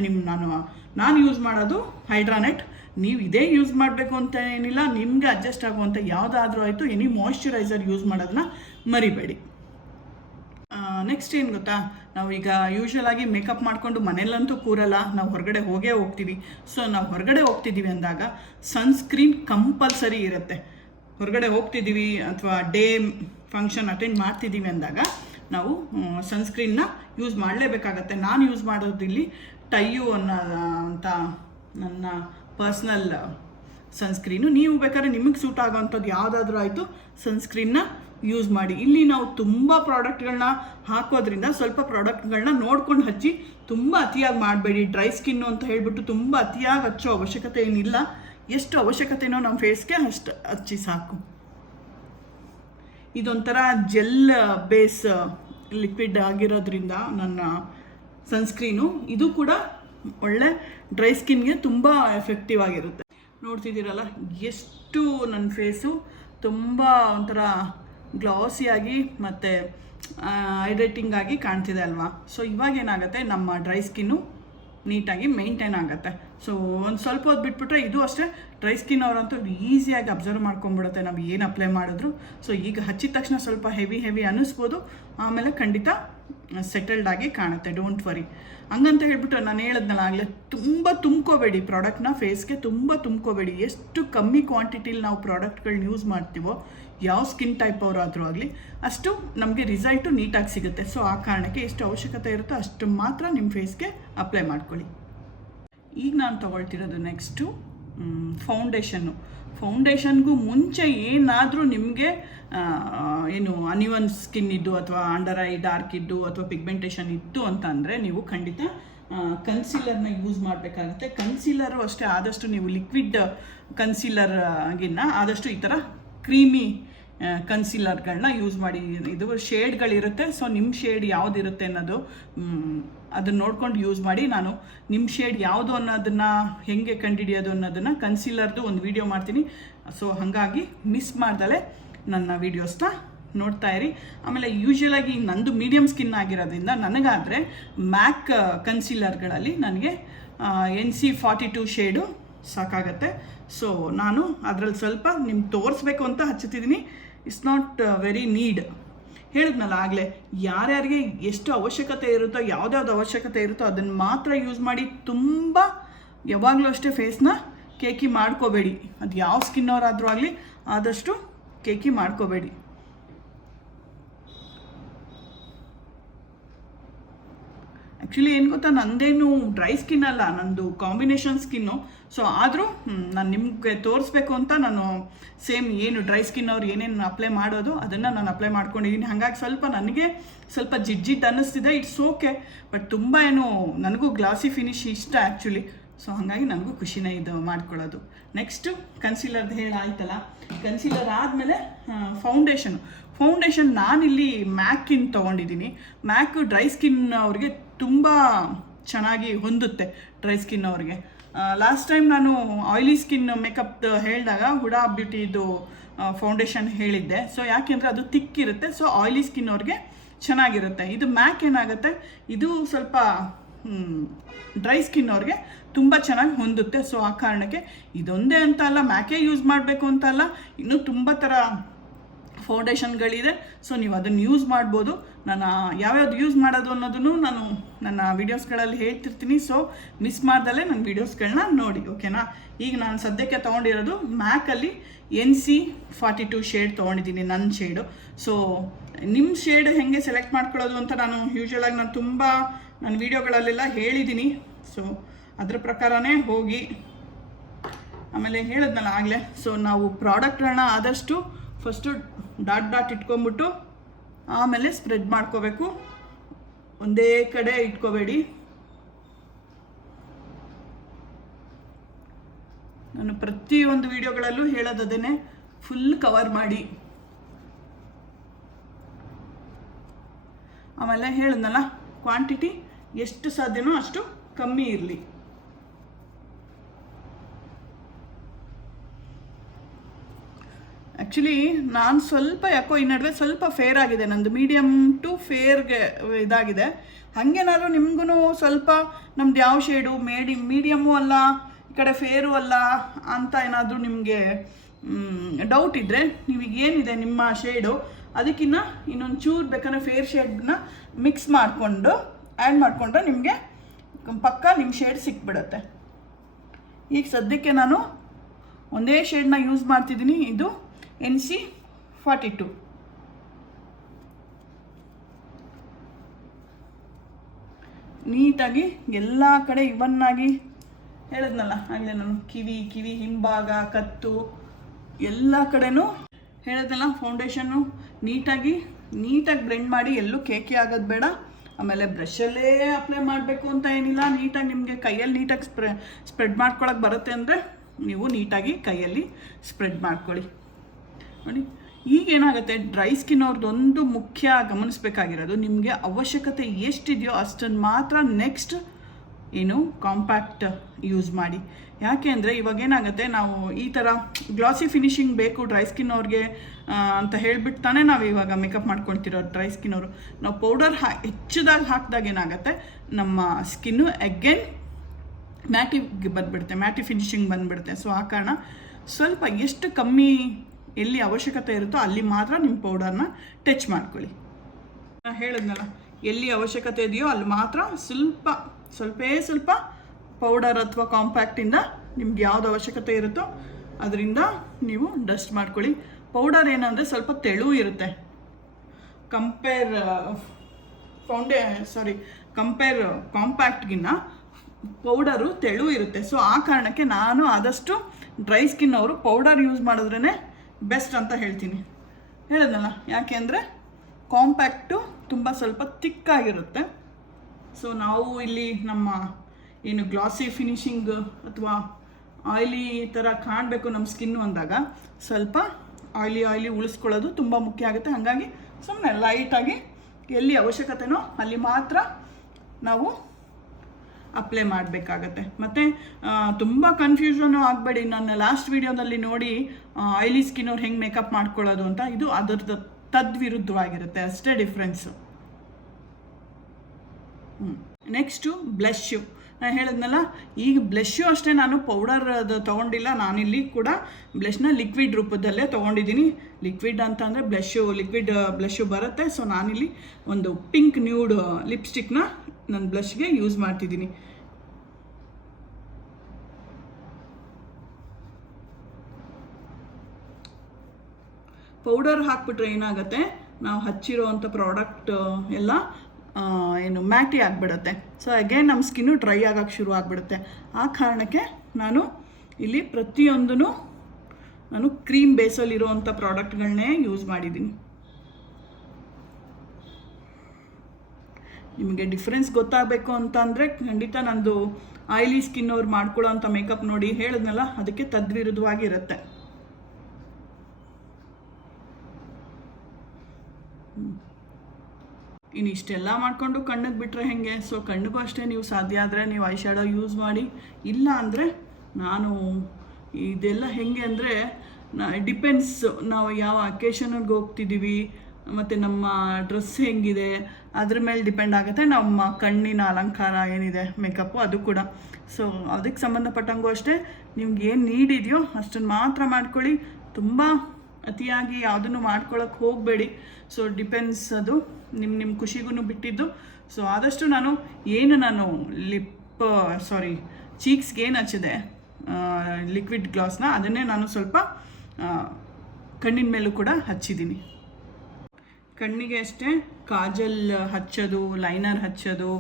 ನಾನು ಯೂಸ್ ಮಾಡೋದು ಹೈಡ್ರಾನೆಟ್. ನೀವು ಇದೇ ಯೂಸ್ ಮಾಡಬೇಕು ಅಂತ ಏನಿಲ್ಲ, ನಿಮಗೆ ಅಡ್ಜಸ್ಟ್ ಆಗುವಂಥ ಯಾವುದಾದ್ರೂ ಆಯಿತು, ಎನಿ ಮಾಯ್ಶ್ಚರೈಸರ್ ಯೂಸ್ ಮಾಡೋದನ್ನ ಮರಿಬೇಡಿ. ನೆಕ್ಸ್ಟ್ ಏನು ಗೊತ್ತಾ, ನಾವೀಗ ಯೂಶ್ವಲಾಗಿ ಮೇಕಪ್ ಮಾಡಿಕೊಂಡು ಮನೇಲಂತೂ ಕೂರಲ್ಲ, ನಾವು ಹೊರಗಡೆ ಹೋಗ್ತೀವಿ. ಸೊ ನಾವು ಹೊರಗಡೆ ಹೋಗ್ತಿದ್ದೀವಿ ಅಂದಾಗ ಸನ್ಸ್ಕ್ರೀನ್ ಕಂಪಲ್ಸರಿ ಇರುತ್ತೆ. ಹೊರಗಡೆ ಹೋಗ್ತಿದ್ದೀವಿ ಅಥವಾ ಡೇ ಫಂಕ್ಷನ್ ಅಟೆಂಡ್ ಮಾಡ್ತಿದ್ದೀವಿ ಅಂದಾಗ ನಾವು ಸನ್ಸ್ಕ್ರೀನ್ನ ಯೂಸ್ ಮಾಡಲೇಬೇಕಾಗತ್ತೆ. ನಾನು ಯೂಸ್ ಮಾಡೋದಿಲ್ಲಿ ಟೈಯು ಅಂತ ನನ್ನ ಪರ್ಸ್ನಲ್ ಸನ್ಸ್ಕ್ರೀನು. ನೀವು ಬೇಕಾದ್ರೆ ನಿಮಗೆ ಸೂಟ್ ಆಗೋವಂಥದ್ದು ಯಾವುದಾದ್ರೂ ಆಯಿತು ಸನ್ಸ್ಕ್ರೀನ್ನ ಯೂಸ್ ಮಾಡಿ. ಇಲ್ಲಿ ನಾವು ತುಂಬ ಪ್ರಾಡಕ್ಟ್ಗಳನ್ನ ಹಾಕೋದ್ರಿಂದ ಸ್ವಲ್ಪ ಪ್ರಾಡಕ್ಟ್ಗಳನ್ನ ನೋಡ್ಕೊಂಡು ಹಚ್ಚಿ, ತುಂಬ ಅತಿಯಾಗಿ ಮಾಡಬೇಡಿ. ಡ್ರೈ ಸ್ಕಿನ್ನು ಅಂತ ಹೇಳ್ಬಿಟ್ಟು ತುಂಬ ಅತಿಯಾಗಿ ಹಚ್ಚೋ ಅವಶ್ಯಕತೆ ಏನಿಲ್ಲ. ಎಷ್ಟು ಅವಶ್ಯಕತೆನೋ ನಮ್ಮ ಫೇಸ್ಗೆ ಅಷ್ಟು ಹಚ್ಚಿ ಸಾಕು. ಇದೊಂಥರ ಜೆಲ್ ಬೇಸ್ ಲಿಕ್ವಿಡ್ ಆಗಿರೋದ್ರಿಂದ ನನ್ನ ಸನ್ಸ್ಕ್ರೀನು ಇದು ಕೂಡ ಒಳ್ಳೆ ಡ್ರೈ ಸ್ಕಿನ್ಗೆ ತುಂಬ ಎಫೆಕ್ಟಿವ್ ಆಗಿರುತ್ತೆ. ನೋಡ್ತಿದ್ದೀರಲ್ಲ ಎಷ್ಟು ನನ್ನ ಫೇಸು ತುಂಬ ಒಂಥರ ಗ್ಲಾಸಿಯಾಗಿ ಮತ್ತು ಹೈಡ್ರೇಟಿಂಗ್ ಆಗಿ ಕಾಣ್ತಿದೆ ಅಲ್ವಾ. ಸೊ ಇವಾಗ ಏನಾಗುತ್ತೆ, ನಮ್ಮ ಡ್ರೈ ಸ್ಕಿನ್ನು ನೀಟಾಗಿ ಮೇಂಟೈನ್ ಆಗುತ್ತೆ. ಸೊ ಒಂದು ಸ್ವಲ್ಪ ಹೊತ್ತು ಬಿಟ್ಬಿಟ್ರೆ ಇದು ಅಷ್ಟೇ ಡ್ರೈ ಸ್ಕಿನ್ ಅವರಂತೂ ಈಸಿಯಾಗಿ ಅಬ್ಸರ್ವ್ ಮಾಡ್ಕೊಂಡ್ಬಿಡುತ್ತೆ ನಾವು ಏನು ಅಪ್ಲೈ ಮಾಡಿದ್ರು. ಸೊ ಈಗ ಹಚ್ಚಿದ ತಕ್ಷಣ ಸ್ವಲ್ಪ ಹೆವಿ ಅನ್ನಿಸ್ಬೋದು, ಆಮೇಲೆ ಖಂಡಿತ ಸೆಟಲ್ಡ್ ಆಗಿ ಕಾಣುತ್ತೆ. Don't worry. ಹಂಗಂತ ಹೇಳ್ಬಿಟ್ಟು ನಾನು ಹೇಳಿದ್ನಲ್ಲ ಆಗಲೇ, ತುಂಬ ತುಂಬ್ಕೋಬೇಡಿ ಪ್ರಾಡಕ್ಟ್ನ, ಫೇಸ್ಗೆ ತುಂಬ ತುಂಬ್ಕೋಬೇಡಿ. ಎಷ್ಟು ಕಮ್ಮಿ ಕ್ವಾಂಟಿಟಿಲಿ ನಾವು ಪ್ರಾಡಕ್ಟ್ಗಳನ್ನ ಯೂಸ್ ಮಾಡ್ತೀವೋ, ಯಾವ ಸ್ಕಿನ್ ಟೈಪ್ ಅವರಾದರೂ ಆಗಲಿ, ಅಷ್ಟು ನಮಗೆ ರಿಸಲ್ಟು ನೀಟಾಗಿ ಸಿಗುತ್ತೆ. ಸೊ ಆ ಕಾರಣಕ್ಕೆ ಎಷ್ಟು ಅವಶ್ಯಕತೆ ಇರುತ್ತೋ ಅಷ್ಟು ಮಾತ್ರ ನಿಮ್ಮ ಫೇಸ್ಗೆ ಅಪ್ಲೈ ಮಾಡ್ಕೊಳ್ಳಿ. ಈಗ ನಾನು ತೊಗೊಳ್ತಿರೋದು ನೆಕ್ಸ್ಟು ಫೌಂಡೇಶನ್ಗೂ ಮುಂಚೆ ಏನಾದರೂ ನಿಮಗೆ ಏನು ಅನ್ಇವನ್ ಸ್ಕಿನ್ ಇದ್ದು ಅಥವಾ ಅಂಡರ್ ಐ ಡಾರ್ಕ್ ಇದ್ದು ಅಥವಾ ಪಿಗ್ಮೆಂಟೇಷನ್ ಇತ್ತು ಅಂತ ಅಂದರೆ ನೀವು ಖಂಡಿತ ಕನ್ಸೀಲರ್ನ ಯೂಸ್ ಮಾಡಬೇಕಾಗುತ್ತೆ. ಕನ್ಸೀಲರು ಅಷ್ಟೇ, ಆದಷ್ಟು ನೀವು ಲಿಕ್ವಿಡ್ ಕನ್ಸೀಲರ್ಗಿನ್ನ ಆದಷ್ಟು ಈ ಥರ ಕ್ರೀಮಿ ಕನ್ಸೀಲರ್ಗಳನ್ನ ಯೂಸ್ ಮಾಡಿ. ಇದು ಶೇಡ್ಗಳಿರುತ್ತೆ, ಸೊ ನಿಮ್ಮ ಶೇಡ್ ಯಾವುದಿರುತ್ತೆ ಅನ್ನೋದು ಅದನ್ನು ನೋಡ್ಕೊಂಡು ಯೂಸ್ ಮಾಡಿ. ನಾನು ನಿಮ್ಮ ಶೇಡ್ ಯಾವುದು ಅನ್ನೋದನ್ನು ಹೆಂಗೆ ಕಂಡುಹಿಡಿಯೋದು ಅನ್ನೋದನ್ನು ಕನ್ಸೀಲರ್ದು ಒಂದು ವಿಡಿಯೋ ಮಾಡ್ತೀನಿ. ಸೊ ಹಾಗಾಗಿ ಮಿಸ್ ಮಾಡ್ದಲೇ ನನ್ನ ವೀಡಿಯೋಸ್ನ ನೋಡ್ತಾ ಇರಿ. ಆಮೇಲೆ ಯೂಶ್ವಲಾಗಿ ನಂದು ಮೀಡಿಯಮ್ ಸ್ಕಿನ್ ಆಗಿರೋದ್ರಿಂದ ನನಗಾದರೆ ಮ್ಯಾಕ್ ಕನ್ಸೀಲರ್ಗಳಲ್ಲಿ ನನಗೆ NC42 ಶೇಡು ಸಾಕಾಗತ್ತೆ. ಸೊ ನಾನು ಅದರಲ್ಲಿ ಸ್ವಲ್ಪ ನಿಮ್ಗೆ ತೋರಿಸ್ಬೇಕು ಅಂತ ಹಚ್ಚುತ್ತಿದ್ದೀನಿ. It's not very need. ಹೇಳಿದ್ನಲ್ಲ ಆಗಲೇ, ಯಾರ್ಯಾರಿಗೆ ಎಷ್ಟು ಅವಶ್ಯಕತೆ ಇರುತ್ತೋ, ಯಾವುದ್ಯಾವ್ದು ಅವಶ್ಯಕತೆ ಇರುತ್ತೋ ಅದನ್ನು ಮಾತ್ರ ಯೂಸ್ ಮಾಡಿ. ತುಂಬ ಯಾವಾಗಲೂ ಅಷ್ಟೇ ಫೇಸ್ನ ಕೇಕಿ ಮಾಡ್ಕೋಬೇಡಿ. ಅದು ಯಾವ ಸ್ಕಿನ್ ಅವರಾದರೂ ಆಗಲಿ ಆದಷ್ಟು ಕೇಕಿ ಮಾಡ್ಕೋಬೇಡಿ. ಆ್ಯಕ್ಚುಲಿ ಏನು ಗೊತ್ತಾ, ನಂದೇನು ಡ್ರೈ ಸ್ಕಿನ್ ಅಲ್ಲ, ನಂದು ಕಾಂಬಿನೇಷನ್ ಸ್ಕಿನ್ನು. ಸೊ ಆದರೂ ನಾನು ನಿಮಗೆ ತೋರಿಸ್ಬೇಕು ಅಂತ ನಾನು ಸೇಮ್ ಏನು ಡ್ರೈ ಸ್ಕಿನ್ ಅವ್ರು ಏನೇನು ಅಪ್ಲೈ ಮಾಡೋದು ಅದನ್ನು ನಾನು ಅಪ್ಲೈ ಮಾಡ್ಕೊಂಡಿದ್ದೀನಿ. ಹಾಗಾಗಿ ನನಗೆ ಸ್ವಲ್ಪ ಜಿಡ್ಜಿಡ್ ಅನ್ನಿಸ್ತಿದೆ. ಇಟ್ಸ್ ಓಕೆ, ಬಟ್ ತುಂಬ ಏನು ನನಗೂ ಗ್ಲಾಸಿ ಫಿನಿಶ್ ಇಷ್ಟ ಆ್ಯಕ್ಚುಲಿ. ಸೊ ಹಾಗಾಗಿ ನನಗೂ ಖುಷಿನೇ ಇದು ಮಾಡ್ಕೊಳ್ಳೋದು. ನೆಕ್ಸ್ಟು ಕನ್ಸೀಲರ್ದು ಹೇಳಾಯ್ತಲ್ಲ, ಕನ್ಸೀಲರ್ ಆದಮೇಲೆ ಫೌಂಡೇಶನ್ ನಾನಿಲ್ಲಿ ಮ್ಯಾಕಿನ್ ತೊಗೊಂಡಿದ್ದೀನಿ. ಮ್ಯಾಕ್ ಡ್ರೈ ಸ್ಕಿನ್ ಅವ್ರಿಗೆ ತುಂಬ ಚೆನ್ನಾಗಿ ಹೊಂದುತ್ತೆ, ಡ್ರೈ ಸ್ಕಿನ್ ಅವ್ರಿಗೆ. ಲಾಸ್ಟ್ ಟೈಮ್ ನಾನು ಆಯಿಲಿ ಸ್ಕಿನ್ ಮೇಕಪ್ ಹೇಳಿದಾಗ ಹುಡಾ ಬ್ಯೂಟಿದು ಫೌಂಡೇಶನ್ ಹೇಳಿದ್ದೆ. ಸೊ ಯಾಕೆಂದರೆ ಅದು ತಿಕ್ಕಿರುತ್ತೆ, ಸೊ ಆಯಿಲಿ ಸ್ಕಿನ್ ಅವ್ರಿಗೆ ಚೆನ್ನಾಗಿರುತ್ತೆ. ಇದು ಮ್ಯಾಕ್ ಏನಾಗುತ್ತೆ, ಇದು ಸ್ವಲ್ಪ ಡ್ರೈ ಸ್ಕಿನ್ ಅವ್ರಿಗೆ ತುಂಬ ಚೆನ್ನಾಗಿ ಹೊಂದುತ್ತೆ. ಸೊ ಆ ಕಾರಣಕ್ಕೆ ಇದೊಂದೇ ಅಂತ ಅಲ್ಲ, ಮ್ಯಾಕೇ ಯೂಸ್ ಮಾಡಬೇಕು ಅಂತ ಅಲ್ಲ, ಇನ್ನೂ ತುಂಬ ಥರ ಫೌಂಡೇಶನ್ಗಳಿದೆ. ಸೊ ನೀವು ಅದನ್ನು ಯೂಸ್ ಮಾಡ್ಬೋದು. ನಾನು ಯಾವ್ಯಾವ್ದು ಯೂಸ್ ಮಾಡೋದು ಅನ್ನೋದನ್ನು ನಾನು ನನ್ನ ವೀಡಿಯೋಸ್ಗಳಲ್ಲಿ ಹೇಳ್ತಿರ್ತೀನಿ. ಸೊ ಮಿಸ್ ಮಾಡ್ದಲೇ ನನ್ನ ವೀಡಿಯೋಸ್ಗಳನ್ನ ನೋಡಿ, ಓಕೆನಾ. ಈಗ ನಾನು ಸದ್ಯಕ್ಕೆ ತೊಗೊಂಡಿರೋದು ಮ್ಯಾಕಲ್ಲಿ NC42 ಶೇಡ್ ತೊಗೊಂಡಿದ್ದೀನಿ, ನನ್ನ ಶೇಡು. ಸೊ ನಿಮ್ಮ ಶೇಡ್ ಹೇಗೆ ಸೆಲೆಕ್ಟ್ ಮಾಡ್ಕೊಳ್ಳೋದು ಅಂತ ನಾನು ಯೂಶ್ವಲಾಗಿ ನನ್ನ ವೀಡಿಯೋಗಳಲ್ಲೆಲ್ಲ ಹೇಳಿದ್ದೀನಿ. ಸೊ ಅದ್ರ ಪ್ರಕಾರನೇ ಹೋಗಿ. ಆಮೇಲೆ ಹೇಳಿದ್ನಲ್ಲ ಆಗಲೇ, ಸೊ ನಾವು ಪ್ರಾಡಕ್ಟ್ಗಳನ್ನ ಆದಷ್ಟು ಫಸ್ಟು ಡಾಟ್ ಇಟ್ಕೊಂಬಿಟ್ಟು ಆಮೇಲೆ ಸ್ಪ್ರೆಡ್ ಮಾಡ್ಕೋಬೇಕು, ಒಂದೇ ಕಡೆ ಇಟ್ಕೋಬೇಡಿ. ನಾನು ಪ್ರತಿಯೊಂದು ವಿಡಿಯೋಗಳಲ್ಲೂ ಹೇಳೋದನ್ನೇ ಫುಲ್ ಕವರ್ ಮಾಡಿ. ಆಮೇಲೆ ಹೇಳಿದ್ನಲ್ಲ, ಕ್ವಾಂಟಿಟಿ ಎಷ್ಟು ಸಾಧ್ಯನೋ ಅಷ್ಟು ಕಮ್ಮಿ ಇರಲಿ. ಆ್ಯಕ್ಚುಲಿ ನಾನು ಸ್ವಲ್ಪ ಯಾಕೋ ಈ ನಡುವೆ ಸ್ವಲ್ಪ ಫೇರ್ ಆಗಿದೆ, ನಂದು ಮೀಡಿಯಮ್ ಟು ಫೇರ್ಗೆ ಇದಾಗಿದೆ. ಹಾಗೇನಾದರೂ ನಿಮಗೂ ಸ್ವಲ್ಪ ನಮ್ದು ಯಾವ ಶೇಡು ಮೀಡಿಯಮ್ಮು ಅಲ್ಲ, ಈ ಕಡೆ ಫೇರು ಅಲ್ಲ ಅಂತ ಏನಾದರೂ ನಿಮಗೆ ಡೌಟ್ ಇದ್ದರೆ, ನೀವೀಗೇನಿದೆ ನಿಮ್ಮ ಶೇಡು ಅದಕ್ಕಿಂತ ಇನ್ನೊಂದು ಚೂರು ಬೇಕಾದ್ರೆ ಫೇರ್ ಶೇಡ್ನ ಮಿಕ್ಸ್ ಮಾಡಿಕೊಂಡು ಆ್ಯಡ್ ಮಾಡಿಕೊಂಡ್ರೆ ನಿಮಗೆ ಪಕ್ಕ ನಿಮ್ಮ ಶೇಡ್ ಸಿಕ್ಬಿಡುತ್ತೆ. ಈಗ ಸದ್ಯಕ್ಕೆ ನಾನು ಒಂದೇ ಶೇಡ್ನ ಯೂಸ್ ಮಾಡ್ತಿದ್ದೀನಿ, ಇದು NC42. ನೀಟಾಗಿ ಎಲ್ಲ ಕಡೆ ಇವನ್ನಾಗಿ ಹೇಳಿದ್ನಲ್ಲ ಆಗಲೇ ನಾನು, ಕಿವಿ ಹಿಂಭಾಗ, ಕತ್ತು ಎಲ್ಲ ಕಡೆನೂ ಹೇಳಿದ್ನಲ್ಲ, ಫೌಂಡೇಶನ್ನು ನೀಟಾಗಿ ಬ್ಲೆಂಡ್ ಮಾಡಿ, ಎಲ್ಲೂ ಕೇಕಿ ಆಗೋದು ಬೇಡ. ಆಮೇಲೆ ಬ್ರಷಲ್ಲೇ ಅಪ್ಲೈ ಮಾಡಬೇಕು ಅಂತ ಏನಿಲ್ಲ, ನೀಟಾಗಿ ನಿಮಗೆ ಕೈಯಲ್ಲಿ ನೀಟಾಗಿ ಸ್ಪ್ರೆಡ್ ಮಾಡ್ಕೊಳಕ್ಕೆ ಬರುತ್ತೆ ಅಂದರೆ ನೀವು ನೀಟಾಗಿ ಕೈಯಲ್ಲಿ ಸ್ಪ್ರೆಡ್ ಮಾಡ್ಕೊಳ್ಳಿ. ನೋಡಿ, ಈಗೇನಾಗುತ್ತೆ, ಡ್ರೈ ಸ್ಕಿನ್ ಅವ್ರದ್ದೊಂದು ಮುಖ್ಯ ಗಮನಿಸಬೇಕಾಗಿರೋದು, ನಿಮಗೆ ಅವಶ್ಯಕತೆ ಎಷ್ಟಿದೆಯೋ ಅಷ್ಟನ್ನು ಮಾತ್ರ ನೆಕ್ಸ್ಟ್ ಕಾಂಪ್ಯಾಕ್ಟ್ ಯೂಸ್ ಮಾಡಿ. ಯಾಕೆ ಅಂದರೆ ಇವಾಗ ಏನಾಗುತ್ತೆ, ನಾವು ಈ ಥರ ಗ್ಲಾಸಿ ಫಿನಿಶಿಂಗ್ ಬೇಕು ಡ್ರೈ ಸ್ಕಿನ್ ಅವ್ರಿಗೆ ಅಂತ ಹೇಳ್ಬಿಟ್ಟು ತಾನೇ ನಾವು ಇವಾಗ ಮೇಕಪ್ ಮಾಡ್ಕೊಳ್ತಿರೋ ಡ್ರೈ ಸ್ಕಿನ್ ಅವರು. ನಾವು ಪೌಡರ್ ಹೆಚ್ಚಿದಾಗ ಹಾಕಿದಾಗ ಏನಾಗುತ್ತೆ, ನಮ್ಮ ಸ್ಕಿನ್ನು ಅಗೇನ್ ಮ್ಯಾಟಿ ಫಿನಿಶಿಂಗ್ ಬಂದುಬಿಡುತ್ತೆ. ಸೊ ಆ ಕಾರಣ ಸ್ವಲ್ಪ ಎಷ್ಟು ಕಮ್ಮಿ ಎಲ್ಲಿ ಅವಶ್ಯಕತೆ ಇರುತ್ತೋ ಅಲ್ಲಿ ಮಾತ್ರ ನಿಮ್ಮ ಪೌಡರ್ನ ಟಚ್ ಮಾಡ್ಕೊಳ್ಳಿ. ನಾನು ಹೇಳಿದ್ನಲ್ಲ, ಎಲ್ಲಿ ಅವಶ್ಯಕತೆ ಇದೆಯೋ ಅಲ್ಲಿ ಮಾತ್ರ ಸ್ವಲ್ಪ ಪೌಡರ್ ಅಥವಾ ಕಾಂಪ್ಯಾಕ್ಟಿಂದ ನಿಮ್ಗೆ ಯಾವುದು ಅವಶ್ಯಕತೆ ಇರುತ್ತೋ ಅದರಿಂದ ನೀವು ಡಸ್ಟ್ ಮಾಡ್ಕೊಳ್ಳಿ. ಪೌಡರ್ ಏನಂದರೆ ಸ್ವಲ್ಪ ತೆಳು ಇರುತ್ತೆ, ಕಂಪೇರ್ ಕಾಂಪ್ಯಾಕ್ಟ್ಗಿನ್ನ ಪೌಡರು ತೆಳು ಇರುತ್ತೆ. ಸೊ ಆ ಕಾರಣಕ್ಕೆ ನಾನು ಆದಷ್ಟು ಡ್ರೈ ಸ್ಕಿನ್ ಅವರು ಪೌಡರ್ ಯೂಸ್ ಮಾಡಿದ್ರೇ ಬೆಸ್ಟ್ ಅಂತ ಹೇಳ್ತೀನಿ. ಹೇಳಿದ್ನಲ್ಲ, ಯಾಕೆ ಅಂದರೆ ಕಾಂಪ್ಯಾಕ್ಟು ತುಂಬ ಸ್ವಲ್ಪ ತಿಕ್ಕಾಗಿರುತ್ತೆ. ಸೊ ನಾವು ಇಲ್ಲಿ ನಮ್ಮ ಗ್ಲಾಸಿ ಫಿನಿಶಿಂಗ್ ಅಥವಾ ಆಯ್ಲಿ ಥರ ಕಾಣಬೇಕು ನಮ್ಮ ಸ್ಕಿನ್ನು ಅಂದಾಗ ಸ್ವಲ್ಪ ಆಯ್ಲಿ ಉಳಿಸ್ಕೊಳ್ಳೋದು ತುಂಬ ಮುಖ್ಯ ಆಗುತ್ತೆ. ಹಾಗಾಗಿ ಸುಮ್ಮನೆ ಲೈಟಾಗಿ ಎಲ್ಲಿ ಅವಶ್ಯಕತೆನೋ ಅಲ್ಲಿ ಮಾತ್ರ ನಾವು ಅಪ್ಲೈ ಮಾಡಬೇಕಾಗತ್ತೆ. ಮತ್ತು ತುಂಬ ಕನ್ಫ್ಯೂಷನು ಆಗಬೇಡಿ. ನನ್ನ ಲಾಸ್ಟ್ ವೀಡಿಯೋದಲ್ಲಿ ನೋಡಿ ಆಯ್ಲಿ ಸ್ಕಿನ್ ಅವ್ರು ಹೆಂಗೆ ಮೇಕಪ್ ಮಾಡ್ಕೊಳ್ಳೋದು ಅಂತ, ಇದು ಅದರದ್ದು ತದ್ವಿರುದ್ಧವಾಗಿರುತ್ತೆ, ಅಷ್ಟೇ ಡಿಫ್ರೆನ್ಸು. ನೆಕ್ಸ್ಟು ಬ್ಲಶ್ಶು. ನಾನು ಹೇಳಿದ್ನಲ್ಲ, ಈಗ ಬ್ಲಶ್ಶು ಅಷ್ಟೇ ನಾನು ಪೌಡರ್ ಅದು ತೊಗೊಂಡಿಲ್ಲ. ನಾನಿಲ್ಲಿ ಕೂಡ ಬ್ಲಷ್ನ ಲಿಕ್ವಿಡ್ ರೂಪದಲ್ಲೇ ತೊಗೊಂಡಿದ್ದೀನಿ. ಲಿಕ್ವಿಡ್ ಅಂತಂದರೆ ಲಿಕ್ವಿಡ್ ಬ್ಲಶ್ಶು ಬರುತ್ತೆ. ಸೊ ನಾನಿಲ್ಲಿ ಒಂದು ಪಿಂಕ್ ನ್ಯೂಡ್ ಲಿಪ್ಸ್ಟಿಕ್ನ ನನ್ನ ಬ್ಲಷ್ಗೆ ಯೂಸ್ ಮಾಡ್ತಿದ್ದೀನಿ. ಪೌಡರ್ ಹಾಕ್ಬಿಟ್ರೆ ಏನಾಗುತ್ತೆ, ನಾವು ಹಚ್ಚಿರೋ ಅಂಥ ಪ್ರಾಡಕ್ಟ್ ಎಲ್ಲ ಮ್ಯಾಟಿ ಆಗಿಬಿಡುತ್ತೆ. ಸೊ ಅಗೇನ್ ನಮ್ಮ ಸ್ಕಿನ್ನು ಡ್ರೈ ಆಗೋಕ್ಕೆ ಶುರು ಆಗಿಬಿಡುತ್ತೆ. ಆ ಕಾರಣಕ್ಕೆ ನಾನು ಇಲ್ಲಿ ಪ್ರತಿಯೊಂದೂ ಕ್ರೀಮ್ ಬೇಸಲ್ಲಿರೋವಂಥ ಪ್ರಾಡಕ್ಟ್ಗಳನ್ನೇ ಯೂಸ್ ಮಾಡಿದ್ದೀನಿ. ನಿಮಗೆ ಡಿಫ್ರೆನ್ಸ್ ಗೊತ್ತಾಗಬೇಕು ಅಂತಂದರೆ ಖಂಡಿತ ನಂದು ಆಯ್ಲಿ ಸ್ಕಿನ್ ಅವ್ರು ಮಾಡ್ಕೊಳ್ಳೋ ಅಂಥ ಮೇಕಪ್ ನೋಡಿ, ಹೇಳಿದ್ನಲ್ಲ ಅದಕ್ಕೆ ತದ್ವಿರುದ್ಧವಾಗಿರುತ್ತೆ. ಇನ್ನು ಇಷ್ಟೆಲ್ಲ ಮಾಡಿಕೊಂಡು ಕಣ್ಣಿಗೆ ಬಿಟ್ಟರೆ ಹೇಗೆ? ಸೊ ಕಣ್ಣಿಗೂ ಅಷ್ಟೇ, ನೀವು ಸಾಧ್ಯ ಆದರೆ ನೀವು ಐ ಶ್ಯಾಡೋ ಯೂಸ್ ಮಾಡಿ. ಇಲ್ಲ ಅಂದರೆ ನಾನು ಇದೆಲ್ಲ ಹೇಗೆ ಅಂದರೆ ಡಿಪೆಂಡ್ಸ್, ನಾವು ಯಾವ ಅಕೇಶನ್ಗೆ ಹೋಗ್ತಿದ್ದೀವಿ ಮತ್ತು ನಮ್ಮ ಡ್ರೆಸ್ ಹೆಂಗಿದೆ ಅದ್ರ ಮೇಲೆ ಡಿಪೆಂಡ್ ಆಗುತ್ತೆ ನಮ್ಮ ಕಣ್ಣಿನ ಅಲಂಕಾರ ಏನಿದೆ ಮೇಕಪ್ಪು ಅದು ಕೂಡ. ಸೊ ಅದಕ್ಕೆ ಸಂಬಂಧಪಟ್ಟಂಗೂ ಅಷ್ಟೇ, ನಿಮ್ಗೆ ಏನು ನೀಡ್ ಇದೆಯೋ ಅಷ್ಟನ್ನು ಮಾತ್ರ ಮಾಡ್ಕೊಳ್ಳಿ. ತುಂಬ ಅತಿಯಾಗಿ ಯಾವುದನ್ನು ಮಾಡ್ಕೊಳ್ಳೋಕೆ ಹೋಗಬೇಡಿ. ಸೊ ಡಿಪೆಂಡ್ಸ್, ಅದು ನಿಮ್ಮ ಖುಷಿಗೂ ಬಿಟ್ಟಿದ್ದು. ಸೊ ಆದಷ್ಟು ನಾನು ಚೀಕ್ಸ್ಗೆ ಏನು ಹಚ್ಚಿದೆ ಲಿಕ್ವಿಡ್ ಗ್ಲಾಸ್ನ, ಅದನ್ನೇ ನಾನು ಸ್ವಲ್ಪ ಕಣ್ಣಿನ ಮೇಲೂ ಕೂಡ ಹಚ್ಚಿದ್ದೀನಿ. ಕಣ್ಣಿಗೆ ಅಷ್ಟೇ ಕಾಜಲ್ ಹಚ್ಚೋದು, ಲೈನರ್ ಹಚ್ಚೋದು,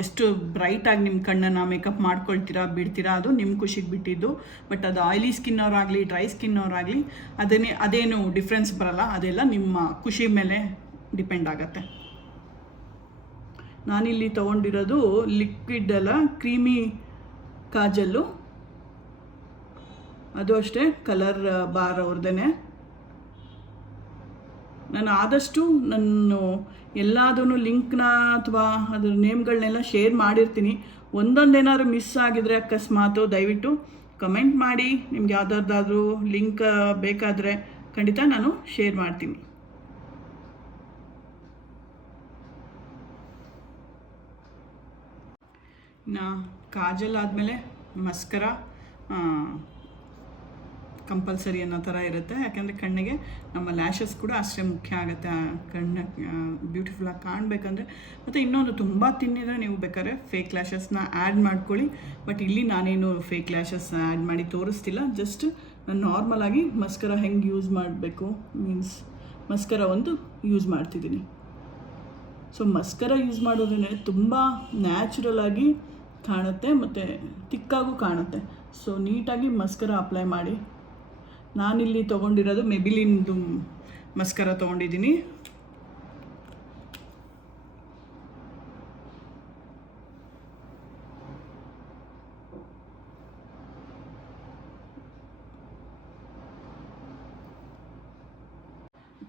ಎಷ್ಟು ಬ್ರೈಟಾಗಿ ನಿಮ್ಮ ಕಣ್ಣನ್ನು ಮೇಕಪ್ ಮಾಡ್ಕೊಳ್ತೀರಾ ಬಿಡ್ತೀರಾ ಅದು ನಿಮ್ಮ ಖುಷಿಗೆ ಬಿಟ್ಟಿದ್ದು. ಬಟ್ ಅದು ಆಯ್ಲಿ ಸ್ಕಿನ್ ಅವರಾಗಲಿ ಡ್ರೈ ಸ್ಕಿನ್ ಅವರಾಗಲಿ ಅದೇನು ಡಿಫ್ರೆನ್ಸ್ ಬರಲ್ಲ. ಅದೆಲ್ಲ ನಿಮ್ಮ ಖುಷಿ ಮೇಲೆ ಡಿಪೆಂಡ್ ಆಗುತ್ತೆ. ನಾನಿಲ್ಲಿ ತೊಗೊಂಡಿರೋದು ಲಿಕ್ವಿಡ್ ಅಲ್ಲ, ಕ್ರೀಮಿ ಕಾಜಲ್ಲು, ಅದು ಅಷ್ಟೇ ಕಲರ್ ಬಾರ್ ಅವ್ರದ್ದೇ. ನಾನು ಆದಷ್ಟು ಎಲ್ಲದೂ ಲಿಂಕ್ನ ಅಥವಾ ಅದ್ರ ನೇಮ್ಗಳನ್ನೆಲ್ಲ ಶೇರ್ ಮಾಡಿರ್ತೀನಿ. ಒಂದೊಂದೇನಾದ್ರು ಮಿಸ್ ಆಗಿದರೆ ಅಕಸ್ಮಾತು ದಯವಿಟ್ಟು ಕಮೆಂಟ್ ಮಾಡಿ. ನಿಮ್ಗೆ ಯಾವುದಾದ್ರೂ ಲಿಂಕ್ ಬೇಕಾದರೆ ಖಂಡಿತ ನಾನು ಶೇರ್ ಮಾಡ್ತೀನಿ. ಕಾಜಲ್ ಆದಮೇಲೆ ಮಸ್ಕರಾ ಕಂಪಲ್ಸರಿ ಅನ್ನೋ ಥರ ಇರುತ್ತೆ. ಯಾಕೆಂದರೆ ಕಣ್ಣಿಗೆ ನಮ್ಮ ಲ್ಯಾಶಸ್ ಕೂಡ ಅಷ್ಟೇ ಮುಖ್ಯ ಆಗುತ್ತೆ, ಕಣ್ಣು ಬ್ಯೂಟಿಫುಲ್ಲಾಗಿ ಕಾಣಬೇಕಂದ್ರೆ. ಮತ್ತು ಇನ್ನೊಂದು, ತುಂಬ ತಿನ್ನಿದ್ರೆ ನೀವು ಬೇಕಾದ್ರೆ ಫೇಕ್ ಲ್ಯಾಶಸ್ನ ಆ್ಯಡ್ ಮಾಡ್ಕೊಳ್ಳಿ. ಬಟ್ ಇಲ್ಲಿ ನಾನೇನು ಫೇಕ್ ಲ್ಯಾಶಸ್ ಆ್ಯಡ್ ಮಾಡಿ ತೋರಿಸ್ತಿಲ್ಲ. ಜಸ್ಟ್ ನಾನು ನಾರ್ಮಲಾಗಿ ಮಸ್ಕರ ಹೆಂಗೆ ಯೂಸ್ ಮಾಡಬೇಕು ಮಸ್ಕರ ಒಂದು ಯೂಸ್ ಮಾಡ್ತಿದ್ದೀನಿ. ಸೊ ಮಸ್ಕರ ಯೂಸ್ ಮಾಡೋದ್ರಿಂದ ತುಂಬ ನ್ಯಾಚುರಲಾಗಿ ಕಾಣುತ್ತೆ ಮತ್ತು ತಿಕ್ಕಾಗೂ ಕಾಣುತ್ತೆ. ಸೊ ನೀಟಾಗಿ ಮಸ್ಕರ ಅಪ್ಲೈ ಮಾಡಿ. ನಾನಿಲ್ಲಿ ತೊಗೊಂಡಿರೋದು ಮೆಬಿಲಿನ್ದು ಮಸ್ಕರ ತೊಗೊಂಡಿದ್ದೀನಿ.